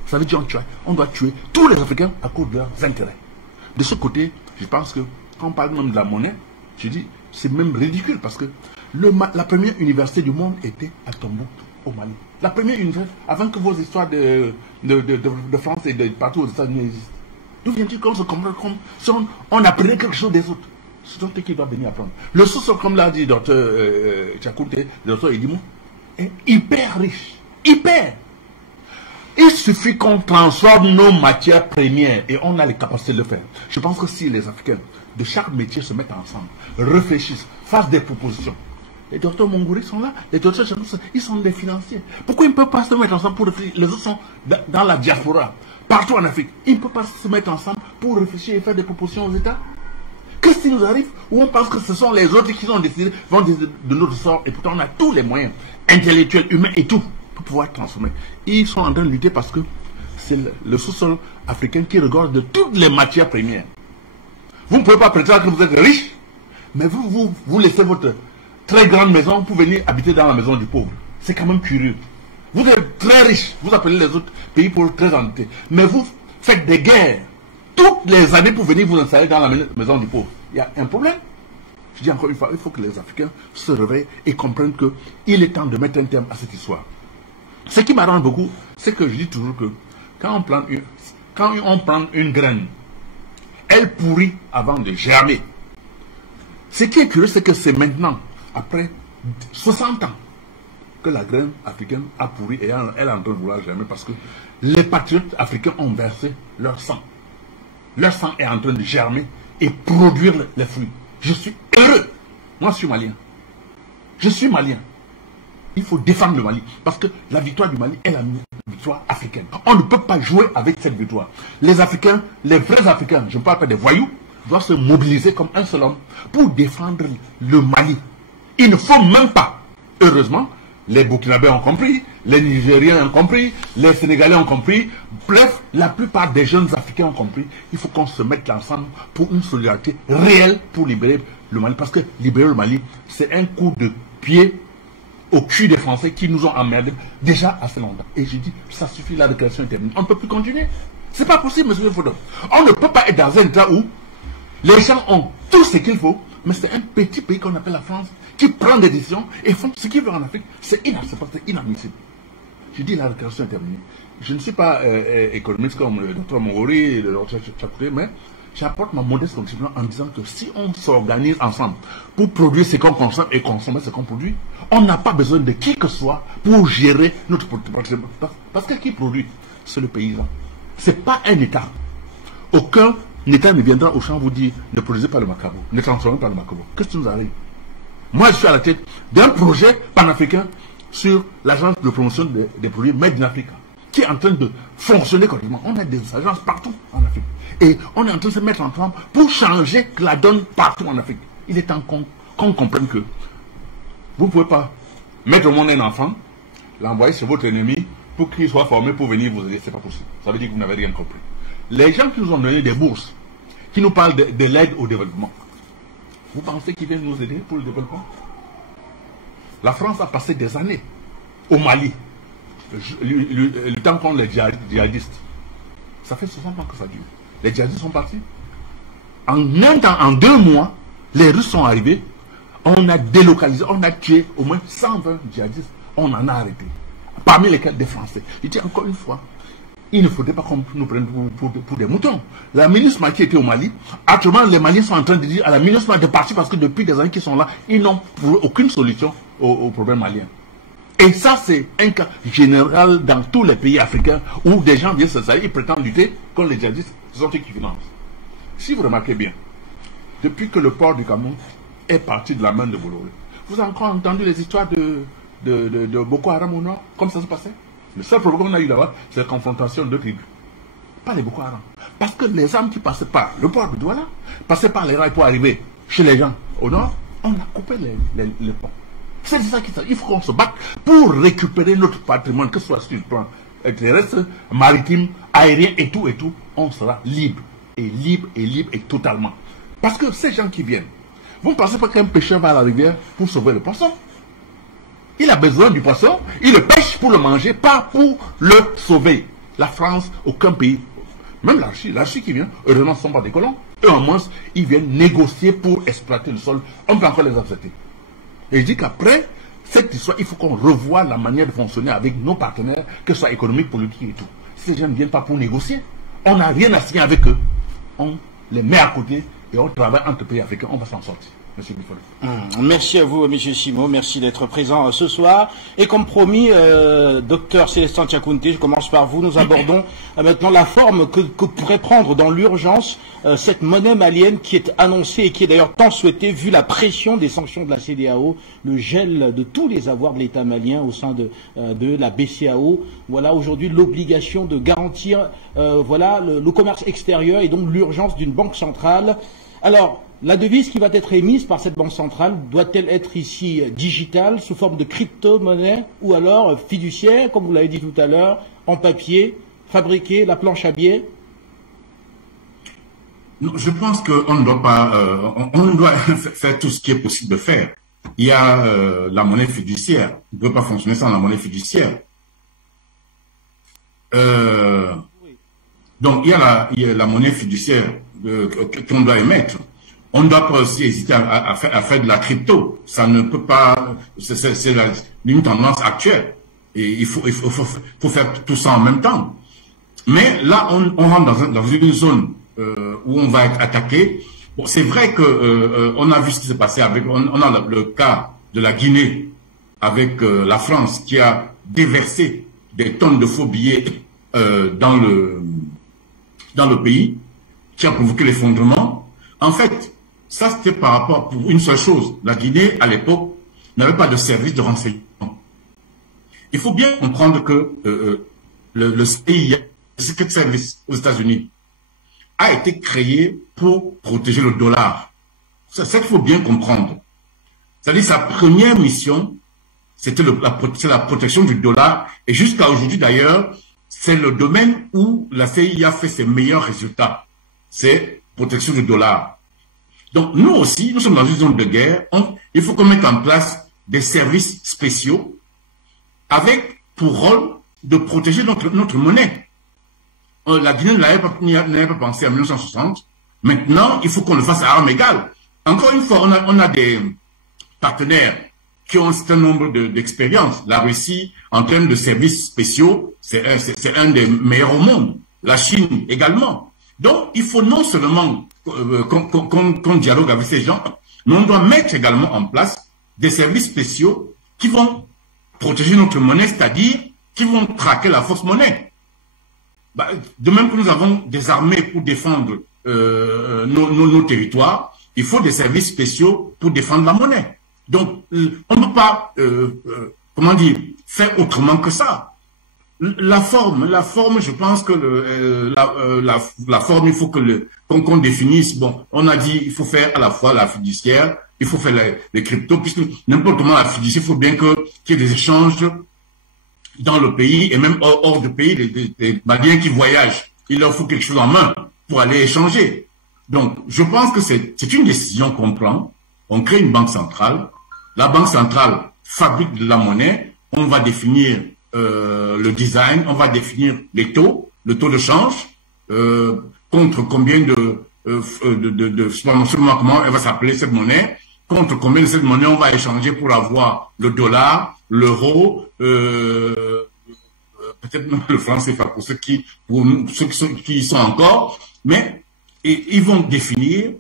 Ça veut dire on doit tuer tous les Africains à cause de leurs intérêts. De ce côté, je pense que quand on parle même de la monnaie, je dis c'est même ridicule parce que la première université du monde était à Tombouctou, au Mali. La première université, avant que vos histoires de France et de partout aux États-Unis existent. D'où vient-il qu'on se comprend comme si on apprenait quelque chose des autres? C'est donc qui doit venir apprendre. Le sous-sol, comme l'a dit le docteur Tchakoute, le docteur Edimo, est hyper riche. Hyper. Il suffit qu'on transforme nos matières premières et on a les capacités de le faire. Je pense que si les Africains de chaque métier se mettent ensemble, réfléchissent, fassent des propositions. Les docteurs Mongouri sont là, les docteurs Tchakoute, ils sont des financiers. Pourquoi ils ne peuvent pas se mettre ensemble pour réfléchir? Les autres sont dans la diaspora, partout en Afrique. Ils ne peuvent pas se mettre ensemble pour réfléchir et faire des propositions aux États? Qu'est-ce qui nous arrive où on pense que ce sont les autres qui vont décider de notre sort et pourtant on a tous les moyens intellectuels, humains et tout pour pouvoir transformer. Ils sont en train de lutter parce que c'est le sous-sol africain qui regorge de toutes les matières premières. Vous ne pouvez pas prétendre que vous êtes riche, mais vous laissez votre très grande maison pour venir habiter dans la maison du pauvre. C'est quand même curieux. Vous êtes très riche, vous appelez les autres pays pour très endettés, mais vous faites des guerres toutes les années pour venir vous installer dans la maison du pauvre. Il y a un problème. Je dis encore une fois, il faut que les Africains se réveillent et comprennent qu'il est temps de mettre un terme à cette histoire. Ce qui m'arrange beaucoup, c'est que je dis toujours que quand on plante une graine, elle pourrit avant de germer. Ce qui est curieux, c'est que c'est maintenant, après 60 ans, que la graine africaine a pourri et elle est en train de vouloir germer parce que les patriotes africains ont versé leur sang. Leur sang est en train de germer et produire les fruits. Je suis heureux. Moi, je suis malien. Je suis malien. Il faut défendre le Mali. Parce que la victoire du Mali est la victoire africaine. On ne peut pas jouer avec cette victoire. Les Africains, les vrais Africains, je ne parle pas des voyous, doivent se mobiliser comme un seul homme pour défendre le Mali. Il ne faut même pas, heureusement, les Burkinabés ont compris, les Nigériens ont compris, les Sénégalais ont compris. Bref, la plupart des jeunes Africains ont compris. Il faut qu'on se mette ensemble pour une solidarité réelle pour libérer le Mali. Parce que libérer le Mali, c'est un coup de pied au cul des Français qui nous ont emmerdés déjà assez longtemps. Et je dis, ça suffit, la déclaration est terminée. On ne peut plus continuer. C'est pas possible, monsieur Fodo. On ne peut pas être dans un état où les gens ont tout ce qu'il faut, mais c'est un petit pays qu'on appelle la France qui prend des décisions et font ce qu'ils veulent en Afrique. C'est inacceptable, c'est inadmissible. Je dis, la déclaration est terminée. Je ne suis pas économiste comme le docteur Mongouri et le docteur Tchakoute, mais j'apporte ma modeste contribution en disant que si on s'organise ensemble pour produire ce qu'on consomme et consommer ce qu'on produit, on n'a pas besoin de qui que ce soit pour gérer notre production. Parce que qui produit? C'est le paysan. Ce n'est pas un État. Aucun État ne viendra au champ vous dire ne produisez pas le macabo, ne transformez pas le macabo. Qu'est-ce qui nous arrive? Moi, je suis à la tête d'un projet panafricain sur l'agence de promotion des produits Made in Africa, qui est en train de fonctionner correctement. On a des agences partout en Afrique. Et on est en train de se mettre ensemble pour changer la donne partout en Afrique. Il est temps qu'on comprenne que vous ne pouvez pas mettre au monde un enfant, l'envoyer chez votre ennemi pour qu'il soit formé pour venir vous aider. Ce n'est pas possible. Ça veut dire que vous n'avez rien compris. Les gens qui nous ont donné des bourses, qui nous parlent de l'aide au développement, vous pensez qu'ils viennent nous aider pour le développement? La France a passé des années au Mali, le temps qu'on les djihadistes. Ça fait 60 ans que ça dure. Les djihadistes sont partis. En un temps, en 2 mois, les Russes sont arrivés. On a délocalisé, on a tué au moins 120 djihadistes. On en a arrêté. Parmi lesquels des Français. Je dis encore une fois, il ne faudrait pas qu'on nous prenne pour des moutons. La ministre qui était au Mali, actuellement les Maliens sont en train de dire à la ministre de partir parce que depuis des années qu'ils sont là, ils n'ont aucune solution au problème malien. Et ça, c'est un cas général dans tous les pays africains où des gens viennent s'installer, ils prétendent lutter contre les djihadistes, ce sont eux qui financent. Si vous remarquez bien, depuis que le port du Cameroun est parti de la main de Bolloré, vous avez encore entendu les histoires de Boko Haram au nord, comme ça se passait? Le seul problème qu'on a eu là-bas, c'est la confrontation de tribus. Pas les Boko Haram. Parce que les armes qui passaient par le port de Douala, passaient par les rails pour arriver chez les gens au nord, on a coupé les ponts. C'est ça qu'il s'agit. Il faut qu'on se batte pour récupérer notre patrimoine, que ce soit sur le plan terrestre, maritime, aérien et tout, on sera libre. Et totalement. Parce que ces gens qui viennent, vous ne pensez pas qu'un pêcheur va à la rivière pour sauver le poisson? Il a besoin du poisson, il le pêche pour le manger, pas pour le sauver. La France, aucun pays, même l'Archie qui vient, heureusement ce ne sont pas des colons, eux en moins, ils viennent négocier pour exploiter le sol, on peut encore les accepter. Et je dis qu'après cette histoire, il faut qu'on revoie la manière de fonctionner avec nos partenaires, que ce soit économique, politique et tout. Ces gens ne viennent pas pour négocier, on n'a rien à signer avec eux. On les met à côté et on travaille entre pays africains, on va s'en sortir. Monsieur Biffolet. Merci à vous, Monsieur Simon. Merci d'être présent ce soir. Et comme promis, docteur Célestin Tchakounté, je commence par vous. Nous abordons maintenant la forme que pourrait prendre dans l'urgence cette monnaie malienne qui est annoncée et qui est d'ailleurs tant souhaitée vu la pression des sanctions de la CEDEAO, le gel de tous les avoirs de l'État malien au sein de la BCEAO. Voilà aujourd'hui l'obligation de garantir le commerce extérieur et donc l'urgence d'une banque centrale. Alors, la devise qui va être émise par cette banque centrale doit-elle être ici digitale, sous forme de crypto-monnaie, ou alors fiduciaire, comme vous l'avez dit tout à l'heure, en papier, fabriquée, la planche à billets? Je pense qu'on ne doit pas, on doit faire tout ce qui est possible de faire. Il y a la monnaie fiduciaire. On ne peut pas fonctionner sans la monnaie fiduciaire. Donc, il y a la monnaie fiduciaire qu'on doit émettre. On ne doit pas aussi hésiter à faire de la crypto. Ça ne peut pas... C'est une tendance actuelle. Et il faut faire tout ça en même temps. Mais là, on rentre dans une zone où on va être attaqué. Bon, c'est vrai que on a vu ce qui s'est passé avec... On a le cas de la Guinée avec la France qui a déversé des tonnes de faux billets dans le pays, qui a provoqué l'effondrement. En fait, ça c'était par rapport pour une seule chose. La Guinée, à l'époque, n'avait pas de service de renseignement. Il faut bien comprendre que le CIA, le Secret Service aux États-Unis, a été créé pour protéger le dollar. Ça qu'il faut bien comprendre. C'est-à-dire sa première mission, c'était la protection du dollar. Et jusqu'à aujourd'hui d'ailleurs, c'est le domaine où la CIA fait ses meilleurs résultats. C'est protection du dollar. Donc nous aussi, nous sommes dans une zone de guerre. Il faut qu'on mette en place des services spéciaux avec pour rôle de protéger notre monnaie. La Guinée n'y avait pas pensé en 1960. Maintenant, il faut qu'on le fasse à armes égales. Encore une fois, on a des partenaires qui ont un certain nombre d'expériences. La Russie, en termes de services spéciaux, c'est un des meilleurs au monde. La Chine également. Donc, il faut non seulement qu'on dialogue avec ces gens, mais on doit mettre également en place des services spéciaux qui vont protéger notre monnaie, c'est-à-dire qui vont traquer la fausse monnaie. De même que nous avons des armées pour défendre nos territoires, il faut des services spéciaux pour défendre la monnaie. Donc, on ne peut pas, comment dire, faire autrement que ça. La forme, je pense que la forme, il faut que qu'on définisse. Bon, on a dit, il faut faire à la fois la fiduciaire, il faut faire les cryptos, puisque n'importe comment la fiduciaire, il faut bien qu'il y ait des échanges dans le pays et même hors du pays, des Maliens qui voyagent. Il leur faut quelque chose en main pour aller échanger. Donc, je pense que c'est une décision qu'on prend. On crée une banque centrale. La banque centrale fabrique de la monnaie. On va définir le design, on va définir les taux, le taux de change, contre combien je sais pas comment elle va s'appeler cette monnaie, contre combien de cette monnaie on va échanger pour avoir le dollar, l'euro, peut-être même le franc CFA pour ceux qui y sont encore, mais ils vont définir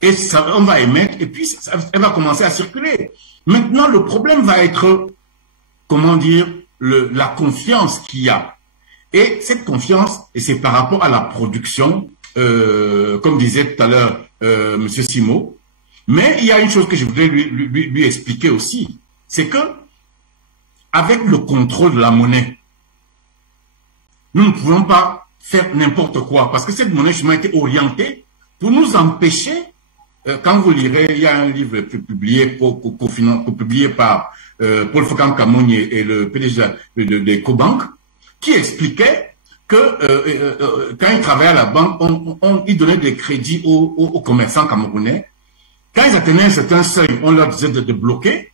et ça, on va émettre et puis elle va commencer à circuler. Maintenant, le problème va être, comment dire, la confiance qu'il y a. Et cette confiance, et c'est par rapport à la production, comme disait tout à l'heure M. Simo. Mais il y a une chose que je voudrais lui expliquer aussi, c'est que avec le contrôle de la monnaie, nous ne pouvons pas faire n'importe quoi, parce que cette monnaie justement a été orientée pour nous empêcher, quand vous lirez, il y a un livre publié par Paul Foucan-Camogne et le PDG de Ecobank, qui expliquait que quand ils travaillaient à la banque, ils donnaient des crédits aux commerçants camerounais. Quand ils atteignaient un certain seuil, on leur disait de bloquer.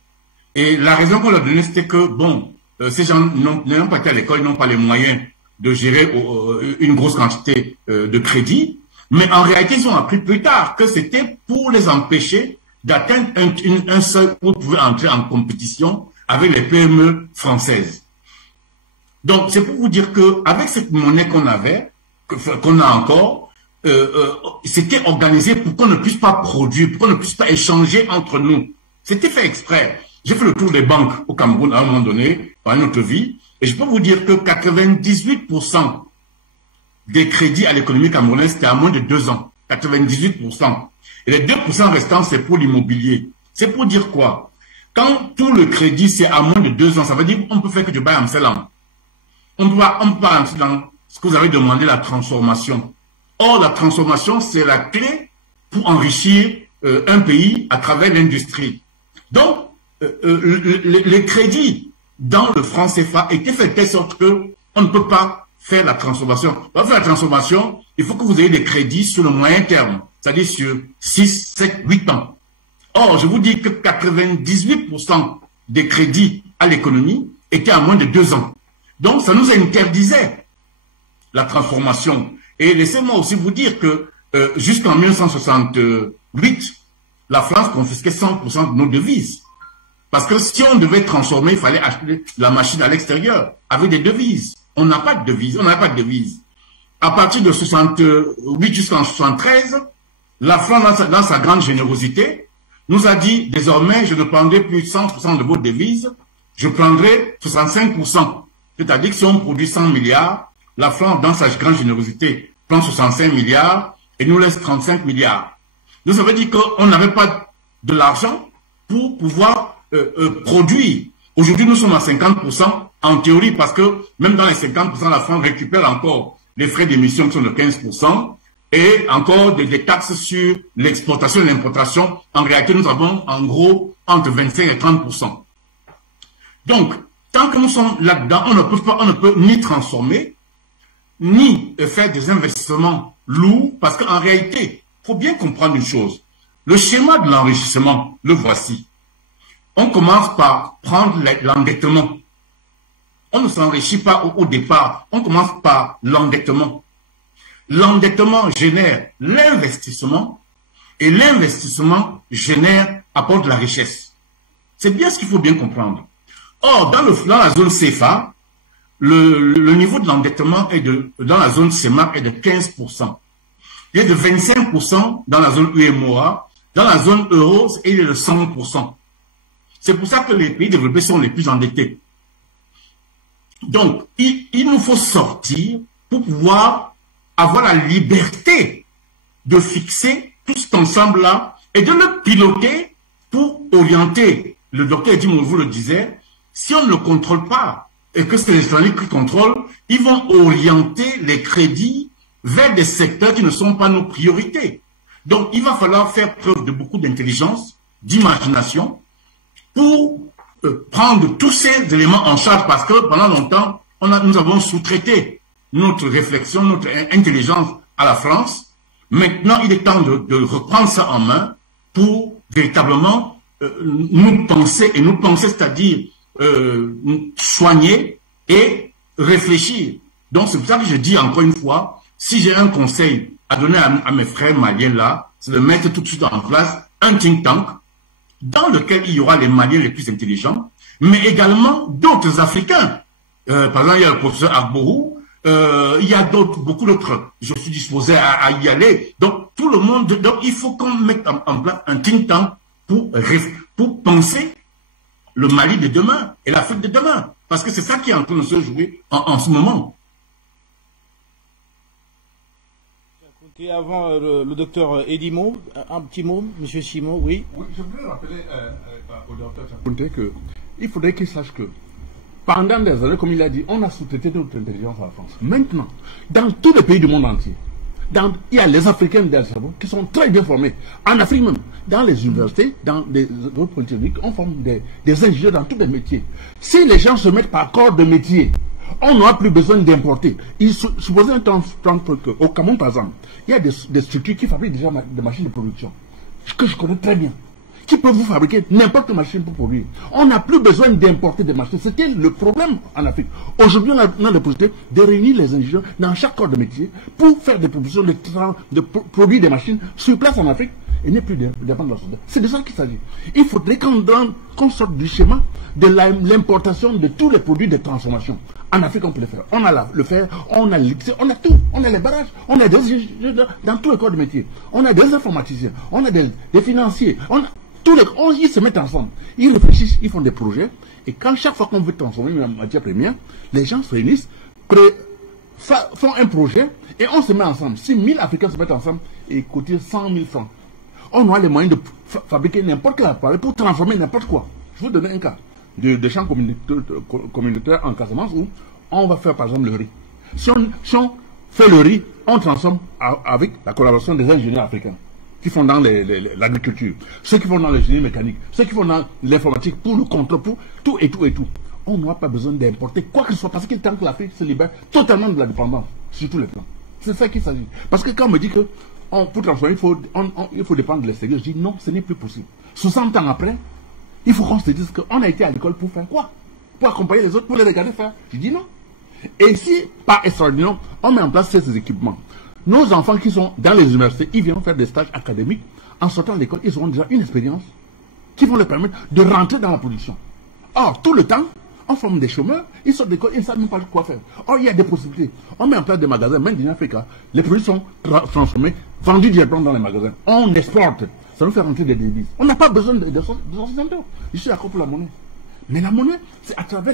Et la raison qu'on leur donnait, c'était que, bon, ces gens n'ont pas été à l'école, ils n'ont pas les moyens de gérer une grosse quantité de crédit. Mais en réalité, ils ont appris plus tard que c'était pour les empêcher d'atteindre un seuil où ils pouvaient entrer en compétition avec les PME françaises. Donc, c'est pour vous dire qu'avec cette monnaie qu'on avait, qu'on a encore, c'était organisé pour qu'on ne puisse pas produire, pour qu'on ne puisse pas échanger entre nous. C'était fait exprès. J'ai fait le tour des banques au Cameroun à un moment donné, dans notre vie, et je peux vous dire que 98% des crédits à l'économie camerounaise, c'était à moins de 2 ans. 98%. Et les 2% restants, c'est pour l'immobilier. C'est pour dire quoi? Quand tout le crédit, c'est à moins de 2 ans, ça veut dire qu'on peut faire que du buy and sell. On peut pas entrer dans ce que vous avez demandé, la transformation. Or, la transformation, c'est la clé pour enrichir un pays à travers l'industrie. Donc, les crédits dans le franc CFA étaient faits de telle sorte qu'on ne peut pas faire la transformation. Pour faire la transformation, il faut que vous ayez des crédits sur le moyen terme, c'est-à-dire sur 6, 7, 8 ans. Or, je vous dis que 98% des crédits à l'économie étaient à moins de 2 ans. Donc, ça nous interdisait la transformation. Et laissez-moi aussi vous dire que jusqu'en 1968, la France confisquait 100% de nos devises. Parce que si on devait transformer, il fallait acheter la machine à l'extérieur avec des devises. On n'a pas de devises, on n'a pas de devises. À partir de 68 jusqu'en 73, la France, dans sa grande générosité, nous a dit, désormais, je ne prendrai plus 100% de vos devises, je prendrai 65%. C'est-à-dire que si on produit 100 milliards, la France, dans sa grande générosité, prend 65 milliards et nous laisse 35 milliards. Donc ça veut dire qu'on n'avait pas de l'argent pour pouvoir produire. Aujourd'hui, nous sommes à 50% en théorie parce que même dans les 50%, la France récupère encore les frais d'émission qui sont de 15% et encore des taxes sur l'exportation et l'importation. En réalité, nous avons en gros entre 25 et 30%. Donc, tant que nous sommes là-dedans, on ne peut ni transformer, ni faire des investissements lourds, parce qu'en réalité, il faut bien comprendre une chose. Le schéma de l'enrichissement, le voici. On commence par prendre l'endettement. On ne s'enrichit pas au départ, on commence par l'endettement. L'endettement génère l'investissement, et l'investissement apporte la richesse. C'est bien ce qu'il faut bien comprendre. Or, dans la zone CFA, le niveau de l'endettement dans la zone CEMAC est de 15%. Il est de 25% dans la zone UEMOA. Dans la zone euro, il est de 100%. C'est pour ça que les pays développés sont les plus endettés. Donc, il nous faut sortir pour pouvoir avoir la liberté de fixer tout cet ensemble-là et de le piloter pour orienter, le docteur Edimo vous le disait, si on ne le contrôle pas et que c'est les étrangers qui contrôlent, ils vont orienter les crédits vers des secteurs qui ne sont pas nos priorités. Donc, il va falloir faire preuve de beaucoup d'intelligence, d'imagination, pour prendre tous ces éléments en charge, parce que pendant longtemps, nous avons sous-traité notre réflexion, notre intelligence à la France. Maintenant, il est temps de reprendre ça en main pour véritablement nous penser, c'est-à-dire soigner et réfléchir. Donc, c'est pour ça que je dis encore une fois, si j'ai un conseil à donner à mes frères maliens là, c'est de mettre tout de suite en place un think tank dans lequel il y aura les Maliens les plus intelligents, mais également d'autres Africains. Par exemple, il y a le professeur Agbourou, il y a beaucoup d'autres. Je suis disposé à y aller. Donc, tout le monde, donc il faut qu'on mette en place un think tank pour penser le Mali de demain et l'Afrique de demain. Parce que c'est ça qui est en train de se jouer en ce moment. Et avant le docteur Edimo, un petit mot, M. Simon, oui. Oui, je voudrais rappeler au docteur Chapounté qu'il faudrait qu'il sache que pendant des années, comme il a dit, on a sous-traité notre intelligence à la France. Maintenant, dans tous les pays du monde entier, il y a les Africains d'El Salvador qui sont très bien formés. En Afrique même, dans les universités, dans les groupes polytechniques, on forme des ingénieurs dans tous les métiers. Si les gens se mettent par corps de métier, on n'aura plus besoin d'importer. Supposez un temps au Cameroun, par exemple, il y a des structures qui fabriquent déjà des machines de production, que je connais très bien, qui peuvent vous fabriquer n'importe quelle machine pour produire. On n'a plus besoin d'importer des machines. C'était le problème en Afrique. Aujourd'hui, on a la possibilité de réunir les ingénieurs dans chaque corps de métier pour faire des propositions de produire des machines sur place en Afrique et ne plus dépendre de la société. C'est de ça qu'il s'agit. Il faudrait qu'on sorte du schéma de l'importation de tous les produits de transformation. En Afrique, on peut le faire. On a le fer, on a l'électricité, on a tout. On a les barrages, on a des ingénieurs dans tous les corps de métier. On a des informaticiens, on a des financiers. Ils se mettent ensemble. Ils réfléchissent, ils font des projets. Et quand chaque fois qu'on veut transformer une matière première, les gens se réunissent, font un projet et on se met ensemble. Si 1000 Africains se mettent ensemble et coûtent 100 000 francs, on aura les moyens de fabriquer n'importe quel appareil pour transformer n'importe quoi. Je vais vous donner un cas de champs communautaires en Casamance où on va faire par exemple le riz. Si on fait le riz, on transforme avec la collaboration des ingénieurs africains qui font dans l'agriculture, ceux qui font dans l'ingénierie mécanique, ceux qui font dans l'informatique pour le contrôle, pour tout et tout et tout. On n'aura pas besoin d'importer quoi que ce soit parce qu'il est temps que l'Afrique se libère totalement de la dépendance sur tous les plans. C'est ça qu'il s'agit. Parce que quand on me dit que pour transformer, il faut dépendre de l'extérieur, je dis non, ce n'est plus possible. 60 ans après, il faut qu'on se dise qu'on a été à l'école pour faire quoi? Pour accompagner les autres, pour les regarder faire. Je dis non. Et si, par extraordinaire, on met en place ces équipements, nos enfants qui sont dans les universités, ils viennent faire des stages académiques. En sortant de l'école, ils auront déjà une expérience qui vont leur permettre de rentrer dans la production. Or, tout le temps, on forme des chômeurs, ils sortent de l'école, ils ne savent même pas quoi faire. Or, il y a des possibilités. On met en place des magasins, même en Afrique, les produits sont transformés, vendus directement dans les magasins. On exporte. Ça nous fait rentrer des devises. On n'a pas besoin de centres. Je suis d'accord pour la monnaie. Mais la monnaie, c'est à travers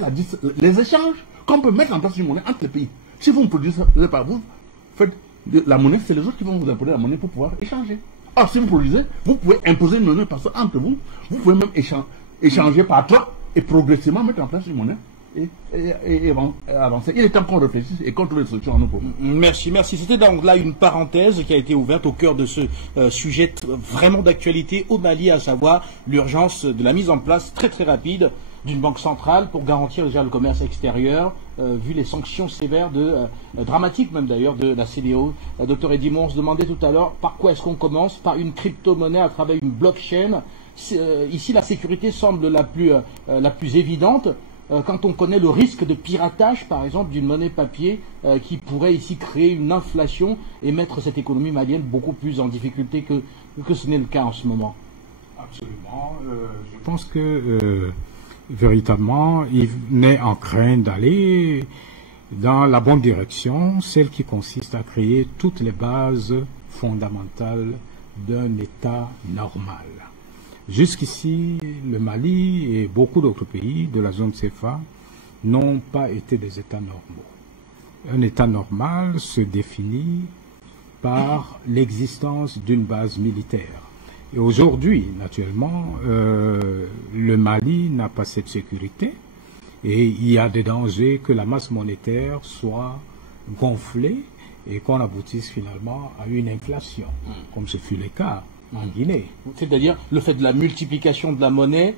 les échanges qu'on peut mettre en place une monnaie entre les pays. Si vous ne produisez pas, vous faites la monnaie, c'est les autres qui vont vous imposer la monnaie pour pouvoir échanger. Or, si vous produisez, vous pouvez imposer une monnaie parce que entre vous, vous pouvez même échanger par toi et progressivement mettre en place une monnaie et avancer. Il est temps qu'on réfléchisse et qu'on trouve des solutions à nos problèmes. Merci. C'était donc là une parenthèse qui a été ouverte au cœur de ce sujet vraiment d'actualité au Mali, à savoir l'urgence de la mise en place très très rapide d'une banque centrale pour garantir déjà le commerce extérieur, vu les sanctions sévères, dramatiques même d'ailleurs, de la CEDEAO. Docteur Edimo, on se demandait tout à l'heure par quoi est-ce qu'on commence? Par une crypto-monnaie à travers une blockchain. Ici, la sécurité semble la plus évidente. Quand on connaît le risque de piratage, par exemple, d'une monnaie papier qui pourrait ici créer une inflation et mettre cette économie malienne beaucoup plus en difficulté que ce n'est le cas en ce moment. Absolument. Je pense que véritablement, il n'est en train d'aller dans la bonne direction, celle qui consiste à créer toutes les bases fondamentales d'un État normal. Jusqu'ici, le Mali et beaucoup d'autres pays de la zone CFA n'ont pas été des États normaux. Un État normal se définit par l'existence d'une base militaire, Et aujourd'hui, naturellement, le Mali n'a pas cette sécurité et il y a des dangers que la masse monétaire soit gonflée et qu'on aboutisse finalement à une inflation, comme ce fut le cas en Guinée. C'est-à-dire le fait de la multiplication de la monnaie,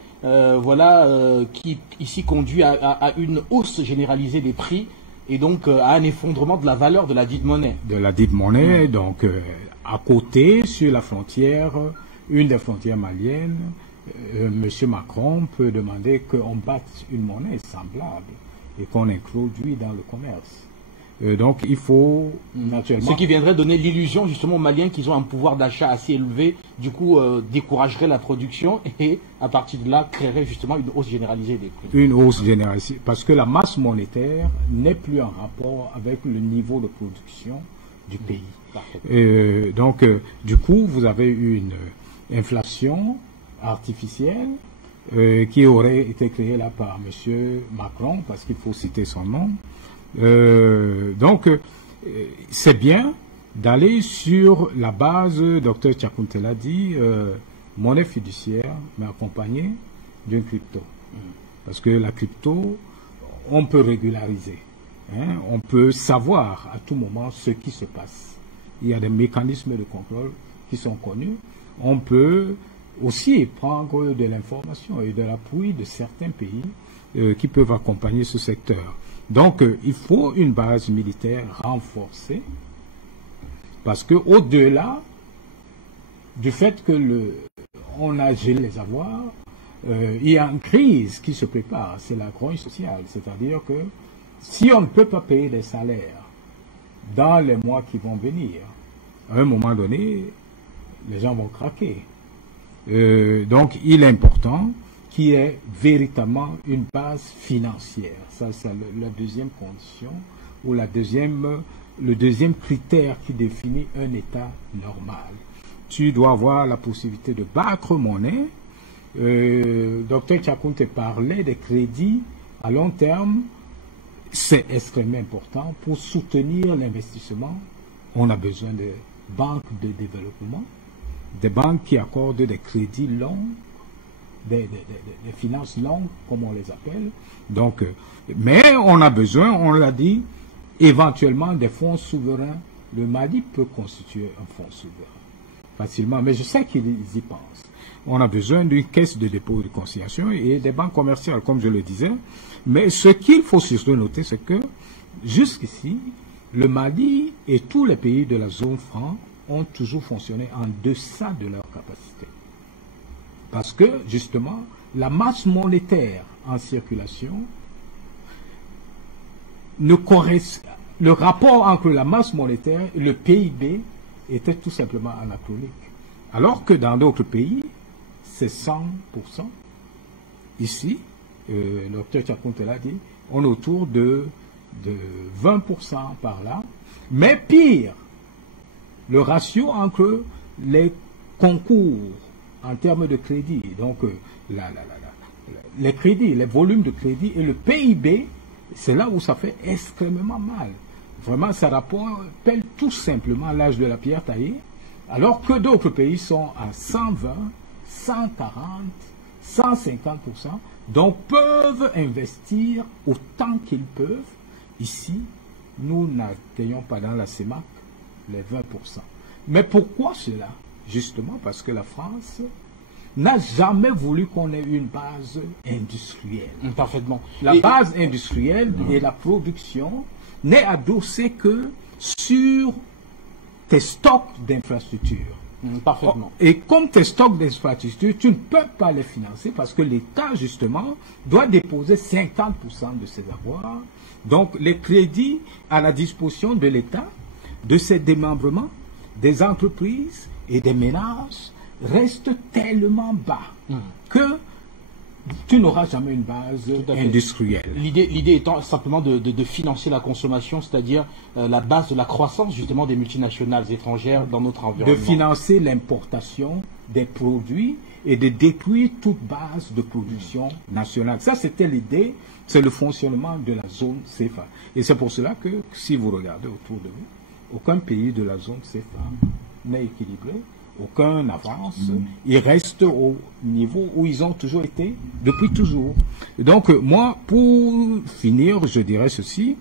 qui ici conduit à une hausse généralisée des prix et donc à un effondrement de la valeur de la dite monnaie. De la dite monnaie, donc à côté, sur la frontière, une des frontières maliennes, M. Macron peut demander qu'on batte une monnaie semblable et qu'on introduit dans le commerce. Donc il faut naturellement... Ce qui viendrait donner l'illusion justement aux Maliens qu'ils ont un pouvoir d'achat assez élevé, du coup découragerait la production et à partir de là créerait justement une hausse généralisée des prix. Une hausse généralisée, parce que la masse monétaire n'est plus en rapport avec le niveau de production du pays. Donc du coup vous avez une inflation artificielle qui aurait été créée là par M. Macron, parce qu'il faut citer son nom. Donc, c'est bien d'aller sur la base, Dr Tchakounte l'a dit, monnaie fiduciaire, mais accompagnée d'une crypto. Parce que la crypto, on peut régulariser. Hein, on peut savoir à tout moment ce qui se passe. Il y a des mécanismes de contrôle qui sont connus. On peut aussi prendre de l'information et de l'appui de certains pays qui peuvent accompagner ce secteur. Donc, il faut une base militaire renforcée, parce que au-delà du fait que on a gelé les avoirs, il y a une crise qui se prépare, c'est la grogne sociale. C'est-à-dire que si on ne peut pas payer des salaires dans les mois qui vont venir, à un moment donné, les gens vont craquer. Donc, il est important qu'il y ait véritablement une base financière. Ça, c'est la deuxième condition, ou le deuxième critère qui définit un État normal. Tu dois avoir la possibilité de battre monnaie. Dr Tchakounte parlait des crédits à long terme. C'est extrêmement important pour soutenir l'investissement. On a besoin de banques de développement, des banques qui accordent des crédits longs, des finances longues, comme on les appelle. Donc, mais on a besoin, on l'a dit, éventuellement des fonds souverains. Le Mali peut constituer un fonds souverain facilement, mais je sais qu'ils y pensent. On a besoin d'une caisse de dépôt et de consignation et des banques commerciales, comme je le disais. Mais ce qu'il faut surtout noter, c'est que jusqu'ici, le Mali et tous les pays de la zone franc ont toujours fonctionné en deçà de leur capacité. Parce que, justement, la masse monétaire en circulation, le rapport entre la masse monétaire et le PIB était tout simplement anachronique. Alors que dans d'autres pays, c'est 100%. Ici, le Dr Tchakounte l'a dit, on est autour de 20% par là. Mais pire, le ratio entre les concours en termes de crédit, donc les crédits, les volumes de crédit et le PIB, c'est là où ça fait extrêmement mal. Vraiment, ça rappelle tout simplement l'âge de la pierre taillée, alors que d'autres pays sont à 120, 140, 150%, donc peuvent investir autant qu'ils peuvent. Ici, nous n'atteignons pas dans la CEMAC les 20%. Mais pourquoi cela? Justement parce que la France n'a jamais voulu qu'on ait une base industrielle. Parfaitement. La base industrielle et la production n'est adossée que sur tes stocks d'infrastructures. Parfaitement. Et comme tes stocks d'infrastructures, tu ne peux pas les financer parce que l'État, justement, doit déposer 50% de ses avoirs. Donc, les crédits à la disposition de l'État, de ses démembrements, des entreprises et des ménages restent tellement bas que tu n'auras jamais une base industrielle. L'idée étant simplement de financer la consommation, c'est-à-dire la base de la croissance justement des multinationales étrangères dans notre environnement. De financer l'importation des produits et de détruire toute base de production nationale. Ça, c'était l'idée, c'est le fonctionnement de la zone CFA. Et c'est pour cela que, si vous regardez autour de vous, aucun pays de la zone CFA n'est équilibré. aucun avance. Ils restent au niveau où ils ont toujours été depuis toujours. Donc moi, pour finir, je dirais ceci,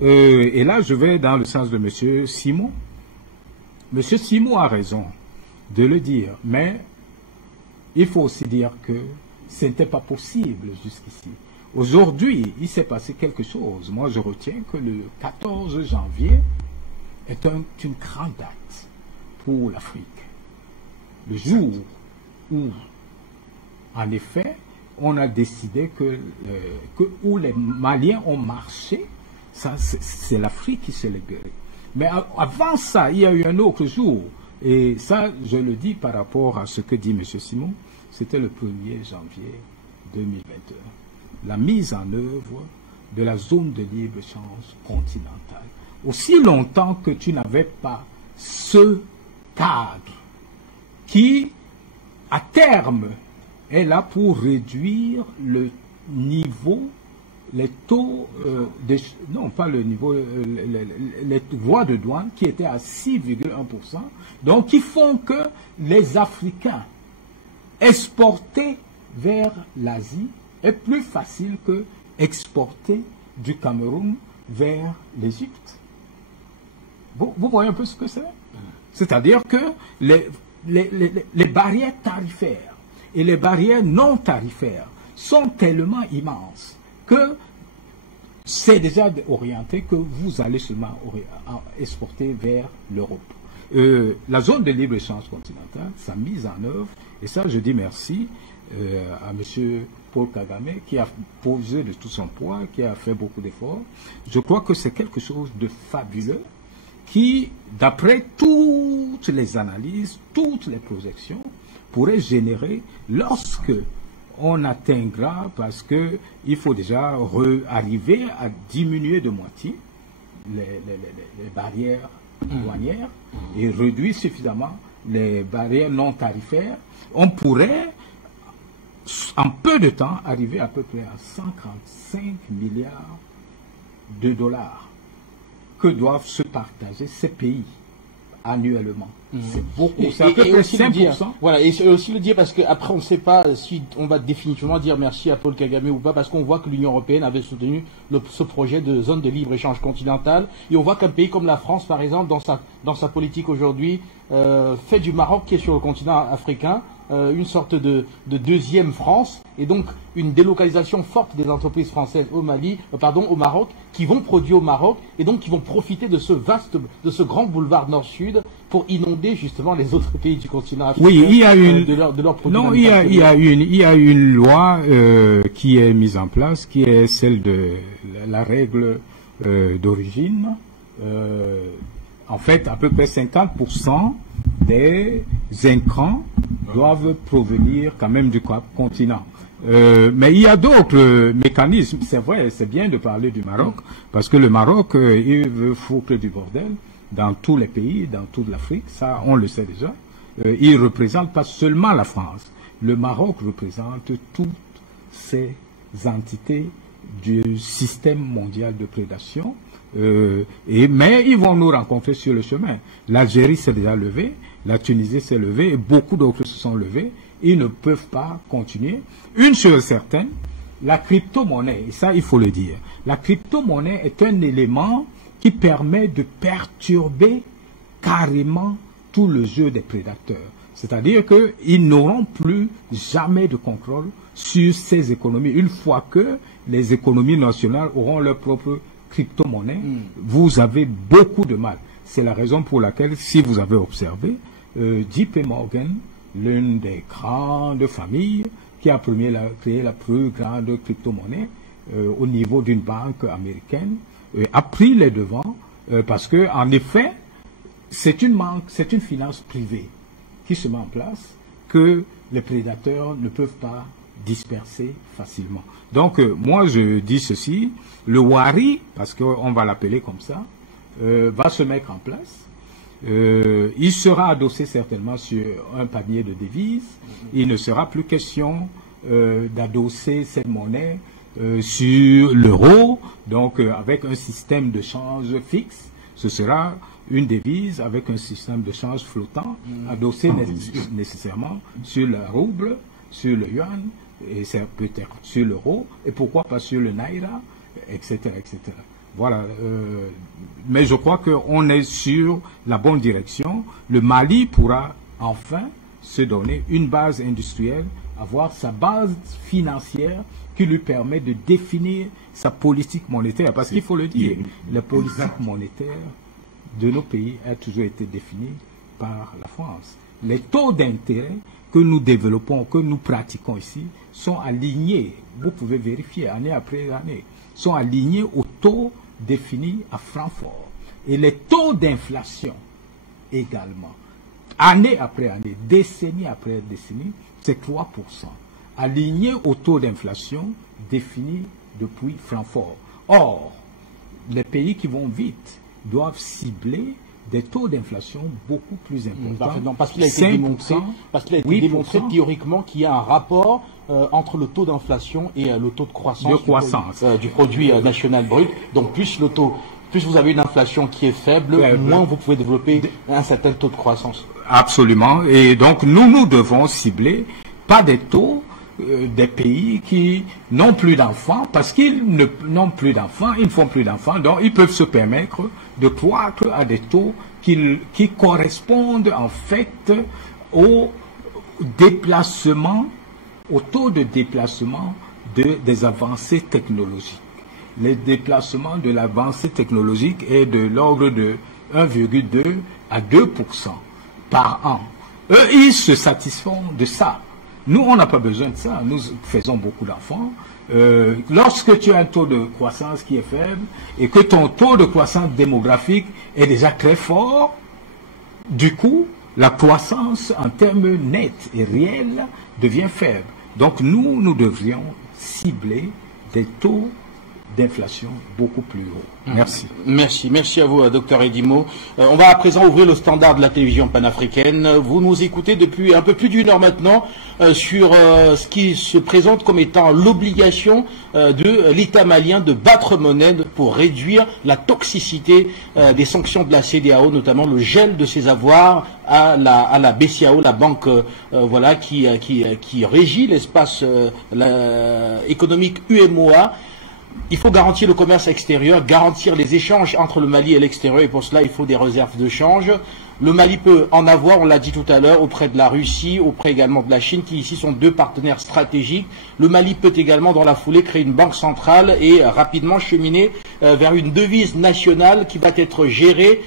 et là je vais dans le sens de M. Simon. M. Simon a raison de le dire, mais il faut aussi dire que ce n'était pas possible jusqu'ici. Aujourd'hui, il s'est passé quelque chose. Moi, je retiens que le 14 janvier est une grande date pour l'Afrique. Le jour où, en effet, on a décidé où les Maliens ont marché, ça, c'est l'Afrique qui s'est libérée. Mais avant ça, il y a eu un autre jour. Et ça, je le dis par rapport à ce que dit M. Simon, c'était le 1er janvier 2021. La mise en œuvre de la zone de libre-échange continentale. Aussi longtemps que tu n'avais pas ce cadre qui, à terme, est là pour réduire le niveau, les taux, non pas le niveau, les droits de douane qui étaient à 6,1%, donc qui font que les Africains exportés vers l'Asie est plus facile que exporter du Cameroun vers l'Égypte. Vous voyez un peu ce que c'est? C'est-à-dire que les barrières tarifaires et les barrières non tarifaires sont tellement immenses que c'est déjà orienté que vous allez seulement exporter vers l'Europe. La zone de libre-échange continentale, sa mise en œuvre, et ça je dis merci à M. Paul Kagame qui a posé de tout son poids, qui a fait beaucoup d'efforts. Je crois que c'est quelque chose de fabuleux qui, d'après toutes les analyses, toutes les projections, pourrait générer, lorsque on atteindra, parce qu'il faut déjà arriver à diminuer de moitié les barrières douanières et réduire suffisamment les barrières non tarifaires, on pourrait, en peu de temps, arriver à peu près à 135 milliards de dollars que doivent se partager ces pays annuellement. C'est beaucoup. C'est à peu près 5%. Voilà, et aussi le dire parce qu'après on ne sait pas si on va définitivement dire merci à Paul Kagame ou pas, parce qu'on voit que l'Union européenne avait soutenu ce projet de zone de libre-échange continentale, et on voit qu'un pays comme la France, par exemple, dans sa politique aujourd'hui, fait du Maroc, qui est sur le continent africain, une sorte de deuxième France, et donc une délocalisation forte des entreprises françaises au Maroc, qui vont produire au Maroc, et donc qui vont profiter de ce grand boulevard nord-sud pour inonder justement les autres pays du continent africain. Oui, il y a de leur produits. Non, il y a une loi qui est mise en place, qui est celle de la règle d'origine. En fait, à peu près 50% des intrants doivent provenir quand même du continent. Mais il y a d'autres mécanismes. C'est vrai, c'est bien de parler du Maroc, parce que le Maroc, il veut foutre du bordel dans tous les pays, dans toute l'Afrique, ça on le sait déjà. Il ne représente pas seulement la France. Le Maroc représente toutes ces entités du système mondial de prédation. Mais ils vont nous rencontrer sur le chemin. L'Algérie s'est déjà levée, la Tunisie s'est levée, et beaucoup d'autres se sont levés. Ils ne peuvent pas continuer. Une chose certaine, la crypto-monnaie, et ça il faut le dire, la crypto-monnaie est un élément qui permet de perturber carrément tout le jeu des prédateurs. C'est-à-dire qu'ils n'auront plus jamais de contrôle sur ces économies. Une fois que les économies nationales auront leur propre crypto-monnaie, vous avez beaucoup de mal. C'est la raison pour laquelle, si vous avez observé, JP Morgan, l'une des grandes familles qui a créé la plus grande crypto-monnaie au niveau d'une banque américaine, a pris les devants parce que, en effet, c'est une finance privée qui se met en place que les prédateurs ne peuvent pas disperser facilement. Donc, moi, je dis ceci, le Wari, parce qu'on va l'appeler comme ça, va se mettre en place. Il sera adossé certainement sur un panier de devises. Il ne sera plus question d'adosser cette monnaie sur l'euro, donc avec un système de change fixe ce sera une devise avec un système de change flottant adossé nécessairement sur le rouble, sur le yuan, et c'est peut-être sur l'euro, et pourquoi pas sur le naira, etc., etc. Voilà. Mais je crois qu'on est sur la bonne direction. Le Mali pourra enfin se donner une base industrielle, avoir sa base financière qui lui permet de définir sa politique monétaire. Parce qu'il faut le dire, la politique monétaire de nos pays a toujours été définie par la France. Les taux d'intérêt que nous développons, que nous pratiquons ici, sont alignés, vous pouvez vérifier année après année, sont alignés aux taux définis à Francfort. Et les taux d'inflation également, année après année, décennie après décennie, c'est 3%, alignés aux taux d'inflation définis depuis Francfort. Or, les pays qui vont vite doivent cibler des taux d'inflation beaucoup plus importants. Parce qu'il a été démontré, théoriquement qu'il y a un rapport entre le taux d'inflation et le taux de croissance, du produit national brut. Donc plus vous avez une inflation qui est faible, moins vous pouvez développer un certain taux de croissance. Absolument. Et donc nous devons cibler pas des taux des pays qui n'ont plus d'enfants, parce qu'ils n'ont plus d'enfants, ils ne font plus d'enfants, donc ils peuvent se permettre de croître à des taux qui correspondent en fait au déplacement, au taux de déplacement des avancées technologiques. Les déplacements de l'avancée technologique est de l'ordre de 1,2 à 2% par an. Eux, ils se satisfont de ça. Nous, on n'a pas besoin de ça. Nous faisons beaucoup d'enfants. Lorsque tu as un taux de croissance qui est faible et que ton taux de croissance démographique est déjà très fort, du coup, la croissance en termes nets et réels devient faible. Donc nous devrions cibler des taux d'inflation beaucoup plus haut. Merci. Merci à vous, Dr Edimo. On va à présent ouvrir le standard de la télévision panafricaine. Vous nous écoutez depuis un peu plus d'une heure maintenant sur ce qui se présente comme étant l'obligation de l'État malien de battre monnaie pour réduire la toxicité des sanctions de la CEDEAO, notamment le gel de ses avoirs à la BCEAO, la banque voilà, qui régit l'espace économique UEMOA. Il faut garantir le commerce extérieur, garantir les échanges entre le Mali et l'extérieur, et pour cela, il faut des réserves de change. Le Mali peut en avoir, on l'a dit tout à l'heure, auprès de la Russie, auprès également de la Chine, qui ici sont deux partenaires stratégiques. Le Mali peut également, dans la foulée, créer une banque centrale et rapidement cheminer vers une devise nationale qui va être gérée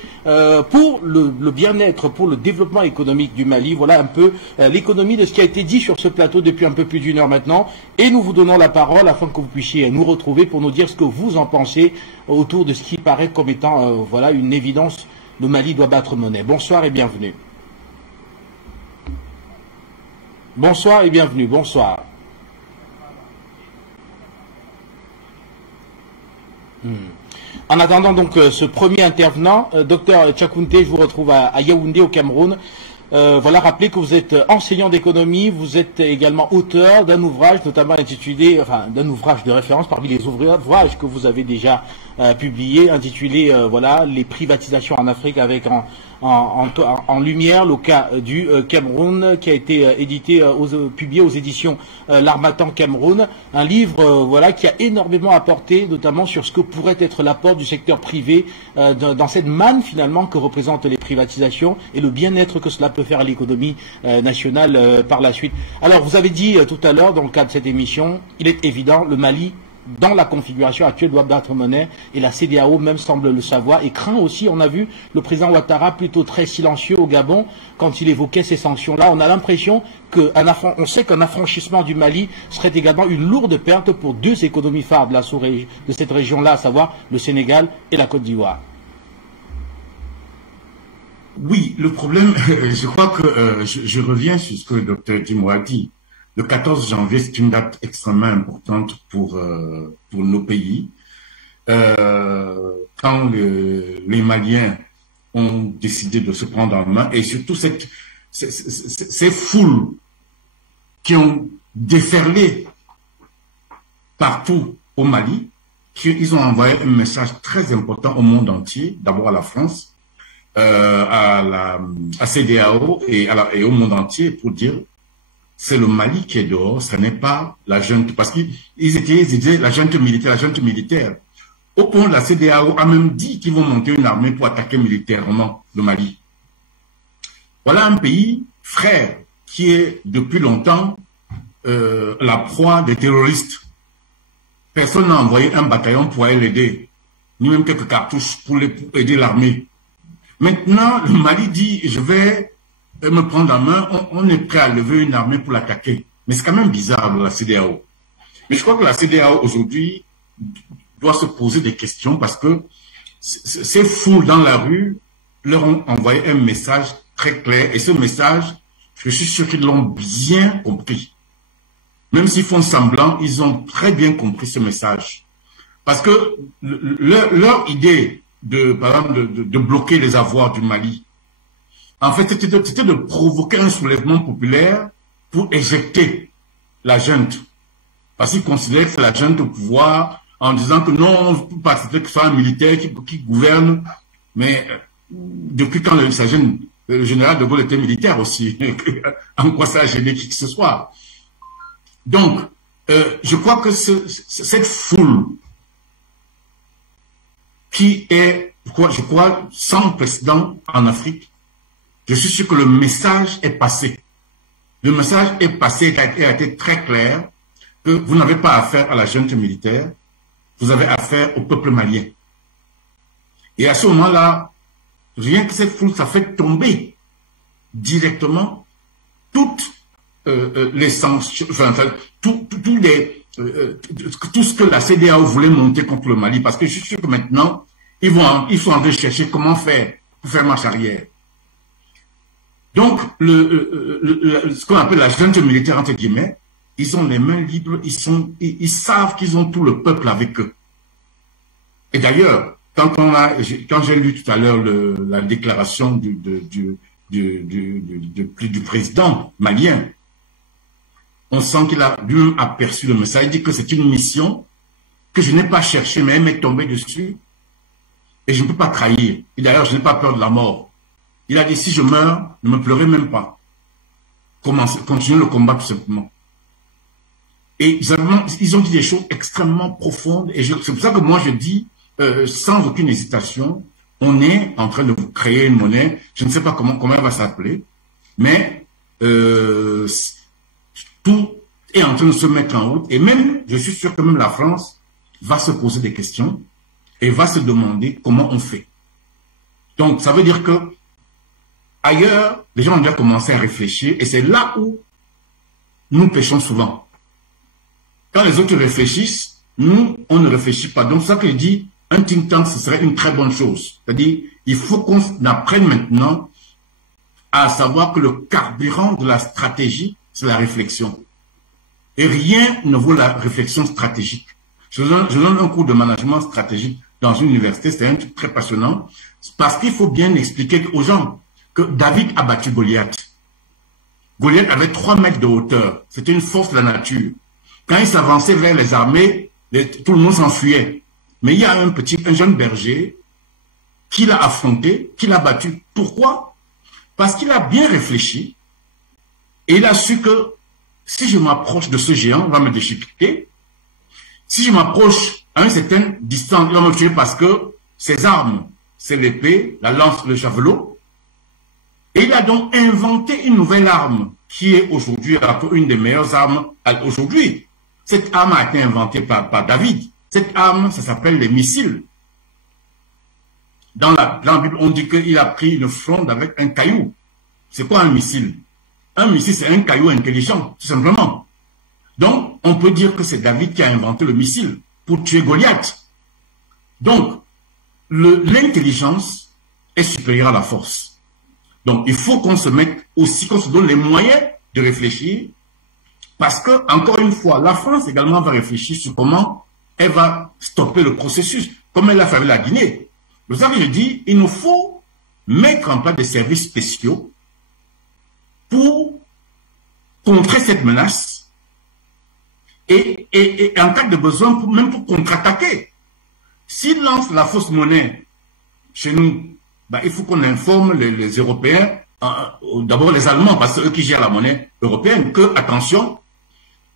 pour le bien-être, pour le développement économique du Mali. Voilà un peu l'économie de ce qui a été dit sur ce plateau depuis un peu plus d'une heure maintenant. Et nous vous donnons la parole afin que vous puissiez nous retrouver pour nous dire ce que vous en pensez autour de ce qui paraît comme étant voilà, une évidence. Le Mali doit battre monnaie. Bonsoir et bienvenue. Bonsoir et bienvenue. Bonsoir. En attendant donc ce premier intervenant, Dr Tchakounte, je vous retrouve à Yaoundé au Cameroun. Voilà, rappelez que vous êtes enseignant d'économie, vous êtes également auteur d'un ouvrage, notamment intitulé, enfin d'un ouvrage de référence parmi les ouvrages que vous avez déjà publié, intitulé voilà, les privatisations en Afrique avec en lumière le cas du Cameroun, qui a été édité, publié aux éditions L'Harmattan Cameroun, un livre voilà, qui a énormément apporté, notamment sur ce que pourrait être l'apport du secteur privé dans cette manne finalement que représentent les privatisations et le bien-être que cela peut faire à l'économie nationale par la suite. Alors vous avez dit tout à l'heure dans le cadre de cette émission, il est évident, le Mali dans la configuration actuelle doit battre monnaie et la CEDEAO même semble le savoir et craint aussi. On a vu le président Ouattara plutôt très silencieux au Gabon quand il évoquait ces sanctions-là. On a l'impression on sait qu'un affranchissement du Mali serait également une lourde perte pour deux économies phares de cette région-là, à savoir le Sénégal et la Côte d'Ivoire. Oui, le problème, je crois que je reviens sur ce que le Dr Edimo a dit. Le 14 janvier, c'est une date extrêmement importante pour nos pays. Quand les Maliens ont décidé de se prendre en main, et surtout ces foules qui ont déferlé partout au Mali, qu'ils ont envoyé un message très important au monde entier, d'abord à la France, à CEDEAO et au monde entier pour dire c'est le Mali qui est dehors, ce n'est pas la junte, parce qu'ils disaient la junte militaire. Au point, la CEDEAO a même dit qu'ils vont monter une armée pour attaquer militairement le Mali. Voilà un pays frère qui est depuis longtemps la proie des terroristes. Personne n'a envoyé un bataillon pour aller l'aider, ni même quelques cartouches pour aider l'armée. Maintenant, le Mali dit, je vais me prendre en main, on est prêt à lever une armée pour l'attaquer. Mais c'est quand même bizarre, la CEDEAO. Mais je crois que la CEDEAO, aujourd'hui, doit se poser des questions parce que ces foules dans la rue leur ont envoyé un message très clair. Et ce message, je suis sûr qu'ils l'ont bien compris. Même s'ils font semblant, ils ont très bien compris ce message. Parce que leur idée par exemple, de bloquer les avoirs du Mali, en fait, c'était de provoquer un soulèvement populaire pour éjecter la junte. Parce qu'ils considéraient que la junte au pouvoir, en disant que non, on ne peut pas accepter que ce soit un militaire qui gouverne. Mais depuis quand le général de Gaulle était militaire aussi, en quoi ça a gêné qui que ce soit. Donc, je crois que cette foule qui est, je crois, sans précédent en Afrique, je suis sûr que le message est passé. Le message est passé et a été très clair que vous n'avez pas affaire à la junte militaire, vous avez affaire au peuple malien. Et à ce moment-là, rien que cette foule, ça fait tomber directement toutes les sanctions, enfin, tout ce que la CEDEAO voulait monter contre le Mali, parce que je suis sûr que maintenant, ils sont en train de chercher comment faire pour faire marche arrière. Donc, ce qu'on appelle la junte militaire, entre guillemets, ils ont les mains libres, ils savent qu'ils ont tout le peuple avec eux. Et d'ailleurs, quand j'ai lu tout à l'heure la déclaration du président malien, on sent qu'il a lui-même aperçu le message. Il dit que c'est une mission que je n'ai pas cherchée, mais elle m'est tombée dessus et je ne peux pas trahir. Et d'ailleurs, je n'ai pas peur de la mort. Il a dit, si je meurs, ne me pleurez même pas. Continuez le combat tout simplement. Et ils ont dit des choses extrêmement profondes. Et c'est pour ça que moi je dis, sans aucune hésitation, on est en train de créer une monnaie. Je ne sais pas comment elle va s'appeler, mais tout est en train de se mettre en route. Et même, je suis sûr que même la France va se poser des questions et va se demander comment on fait. Donc, ça veut dire que ailleurs, les gens ont déjà commencé à réfléchir et c'est là où nous pêchons souvent. Quand les autres réfléchissent, nous, on ne réfléchit pas. Donc, ça que je dis, un think tank, ce serait une très bonne chose. C'est-à-dire, il faut qu'on apprenne maintenant à savoir que le carburant de la stratégie, c'est la réflexion. Et rien ne vaut la réflexion stratégique. Je donne un cours de management stratégique dans une université, c'est un truc très passionnant, parce qu'il faut bien expliquer aux gens que David a battu Goliath. Goliath avait 3 mètres de hauteur. C'était une force de la nature. Quand il s'avançait vers les armées, tout le monde s'enfuyait. Mais il y a un jeune berger qui l'a affronté, qui l'a battu. Pourquoi? Parce qu'il a bien réfléchi et il a su que si je m'approche de ce géant, il va me déchiqueter. Si je m'approche à une certaine distance, il va me tuer parce que ses armes, c'est l'épée, la lance, le javelot. Et il a donc inventé une nouvelle arme qui est aujourd'hui une des meilleures armes aujourd'hui. Cette arme a été inventée par David. Cette arme, ça s'appelle les missiles. Dans la Bible, on dit qu'il a pris une fronde avec un caillou. C'est quoi un missile? Un missile, c'est un caillou intelligent, tout simplement. Donc, on peut dire que c'est David qui a inventé le missile pour tuer Goliath. Donc, l'intelligence est supérieure à la force. Donc, il faut qu'on se mette aussi, qu'on se donne les moyens de réfléchir, parce que, encore une fois, la France également va réfléchir sur comment elle va stopper le processus, comme elle l'a fait avec la Guinée. C'est ça que je dis, il nous faut mettre en place des services spéciaux pour contrer cette menace et en cas de besoin, même pour contre-attaquer. s'ils lancent la fausse monnaie chez nous, ben, il faut qu'on informe les Européens, d'abord les Allemands, parce que c'est eux qui gèrent la monnaie européenne, que, attention,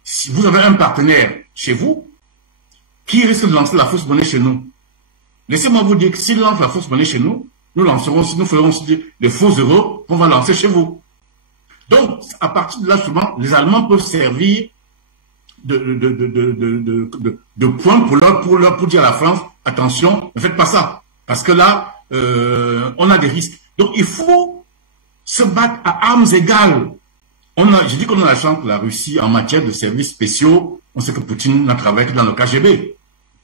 si vous avez un partenaire chez vous qui risque de lancer la fausse monnaie chez nous, laissez-moi vous dire que s'il lance la fausse monnaie chez nous, nous ferons aussi les faux euros qu'on va lancer chez vous. Donc, à partir de là, souvent, les Allemands peuvent servir de point pour dire à la France, attention, ne faites pas ça. Parce que là, on a des risques. Donc, il faut se battre à armes égales. Je dis qu'on a la chance que la Russie, en matière de services spéciaux, on sait que Poutine n'a travaillé que dans le KGB.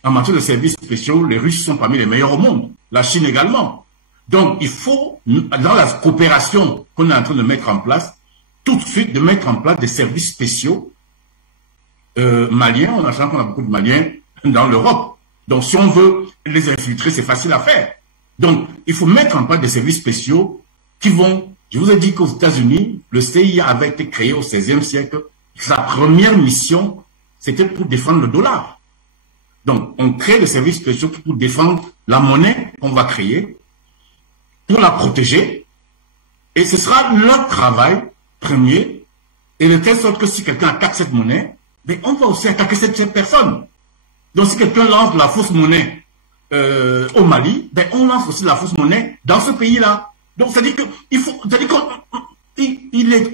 En matière de services spéciaux, les Russes sont parmi les meilleurs au monde. La Chine également. Donc, il faut, dans la coopération qu'on est en train de mettre en place, tout de suite de mettre en place des services spéciaux maliens. On a l'impression qu'on a beaucoup de Maliens dans l'Europe. Donc, si on veut les infiltrer, c'est facile à faire. Donc, il faut mettre en place des services spéciaux qui vont... Je vous ai dit qu'aux États-Unis, le CIA avait été créé au XVIe siècle. Sa première mission, c'était pour défendre le dollar. Donc, on crée des services spéciaux pour défendre la monnaie qu'on va créer, pour la protéger. Et ce sera leur travail premier, et de telle sorte que si quelqu'un attaque cette monnaie, ben on va aussi attaquer cette personne. Donc si quelqu'un lance la fausse monnaie au Mali, ben on lance aussi la fausse monnaie dans ce pays-là. Donc c'est-à-dire qu'on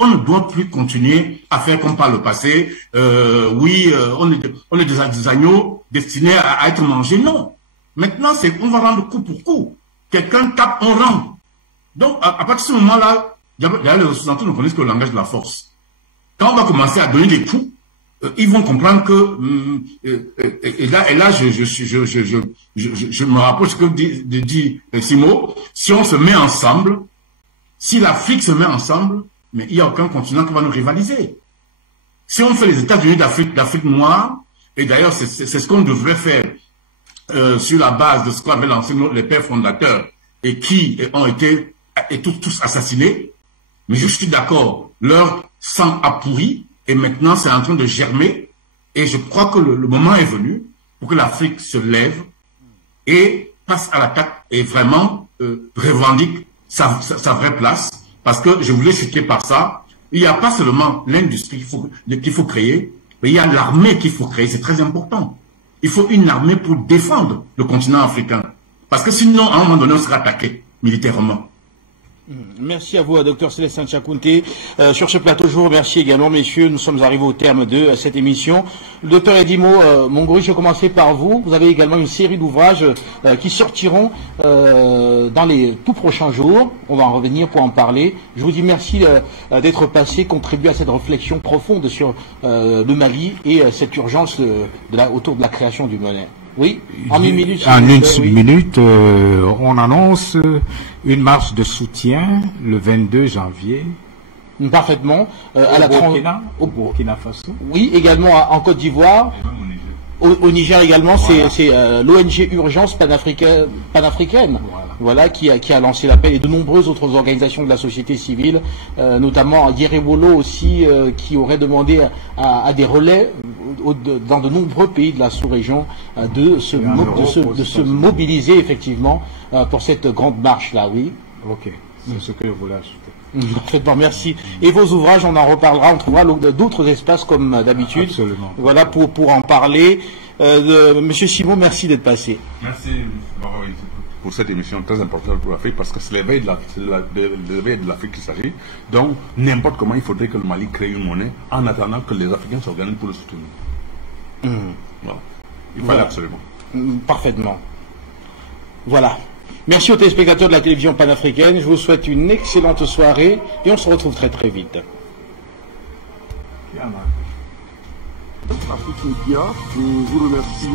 ne doit plus continuer à faire comme par le passé. Oui, on est des agneaux destinés à être mangés. Non. Maintenant, on va rendre coup pour coup. Quelqu'un tape, on rend. Donc à partir de ce moment-là, d'ailleurs, les Occidentaux ne connaissent que le langage de la force. Quand on va commencer à donner des coups, ils vont comprendre que et là, je me rapproche ce que dit Simo. Si on se met ensemble, si l'Afrique se met ensemble, mais il n'y a aucun continent qui va nous rivaliser. Si on fait les États-Unis d'Afrique noire, et d'ailleurs c'est ce qu'on devrait faire sur la base de ce qu'avaient lancé les pères fondateurs et qui ont été tous assassinés. Mais je suis d'accord, leur sang a pourri et maintenant c'est en train de germer. Et je crois que le moment est venu pour que l'Afrique se lève et passe à l'attaque et vraiment revendique sa vraie place. Parce que je voulais citer par ça, il n'y a pas seulement l'industrie qu'il faut créer, mais il y a l'armée qu'il faut créer, c'est très important. Il faut une armée pour défendre le continent africain. Parce que sinon, à un moment donné, on sera attaqué militairement. Merci à vous, Dr Célestin Tchakounté. Sur ce plateau, je vous remercie également, messieurs. Nous sommes arrivés au terme de cette émission. Le Dr Edimo Mongori, je vais commencer par vous. Vous avez également une série d'ouvrages qui sortiront dans les tout prochains jours. On va en revenir pour en parler. Je vous dis merci d'être passé, contribuer à cette réflexion profonde sur le Mali et cette urgence autour de la création du monnaie. Oui, en une minute. En une minute, on annonce une marche de soutien le 22 janvier. Parfaitement. Au Burkina Faso. Oui, également en Côte d'Ivoire. Au Niger également, c'est l'ONG Urgence panafricaine, voilà, qui a lancé l'appel, et de nombreuses autres organisations de la société civile, notamment Yerewolo aussi, qui aurait demandé à des relais dans de nombreux pays de la sous-région de se mobiliser effectivement pour cette grande marche-là, oui. Ok, c'est ce que je voulais ajouter. Parfaitement, merci. Et vos ouvrages, on en reparlera, on trouvera d'autres espaces comme d'habitude. Absolument. Voilà, pour en parler. Monsieur Simon, merci d'être passé. Merci pour cette émission très importante pour l'Afrique, parce que c'est l'éveil de l'Afrique qu'il s'agit. Donc, n'importe comment, il faudrait que le Mali crée une monnaie en attendant que les Africains s'organisent pour le soutenir. Voilà. Il fallait absolument. Parfaitement. Voilà. Merci aux téléspectateurs de la télévision panafricaine. Je vous souhaite une excellente soirée et on se retrouve très très vite. Afrique Média, je vous remercie.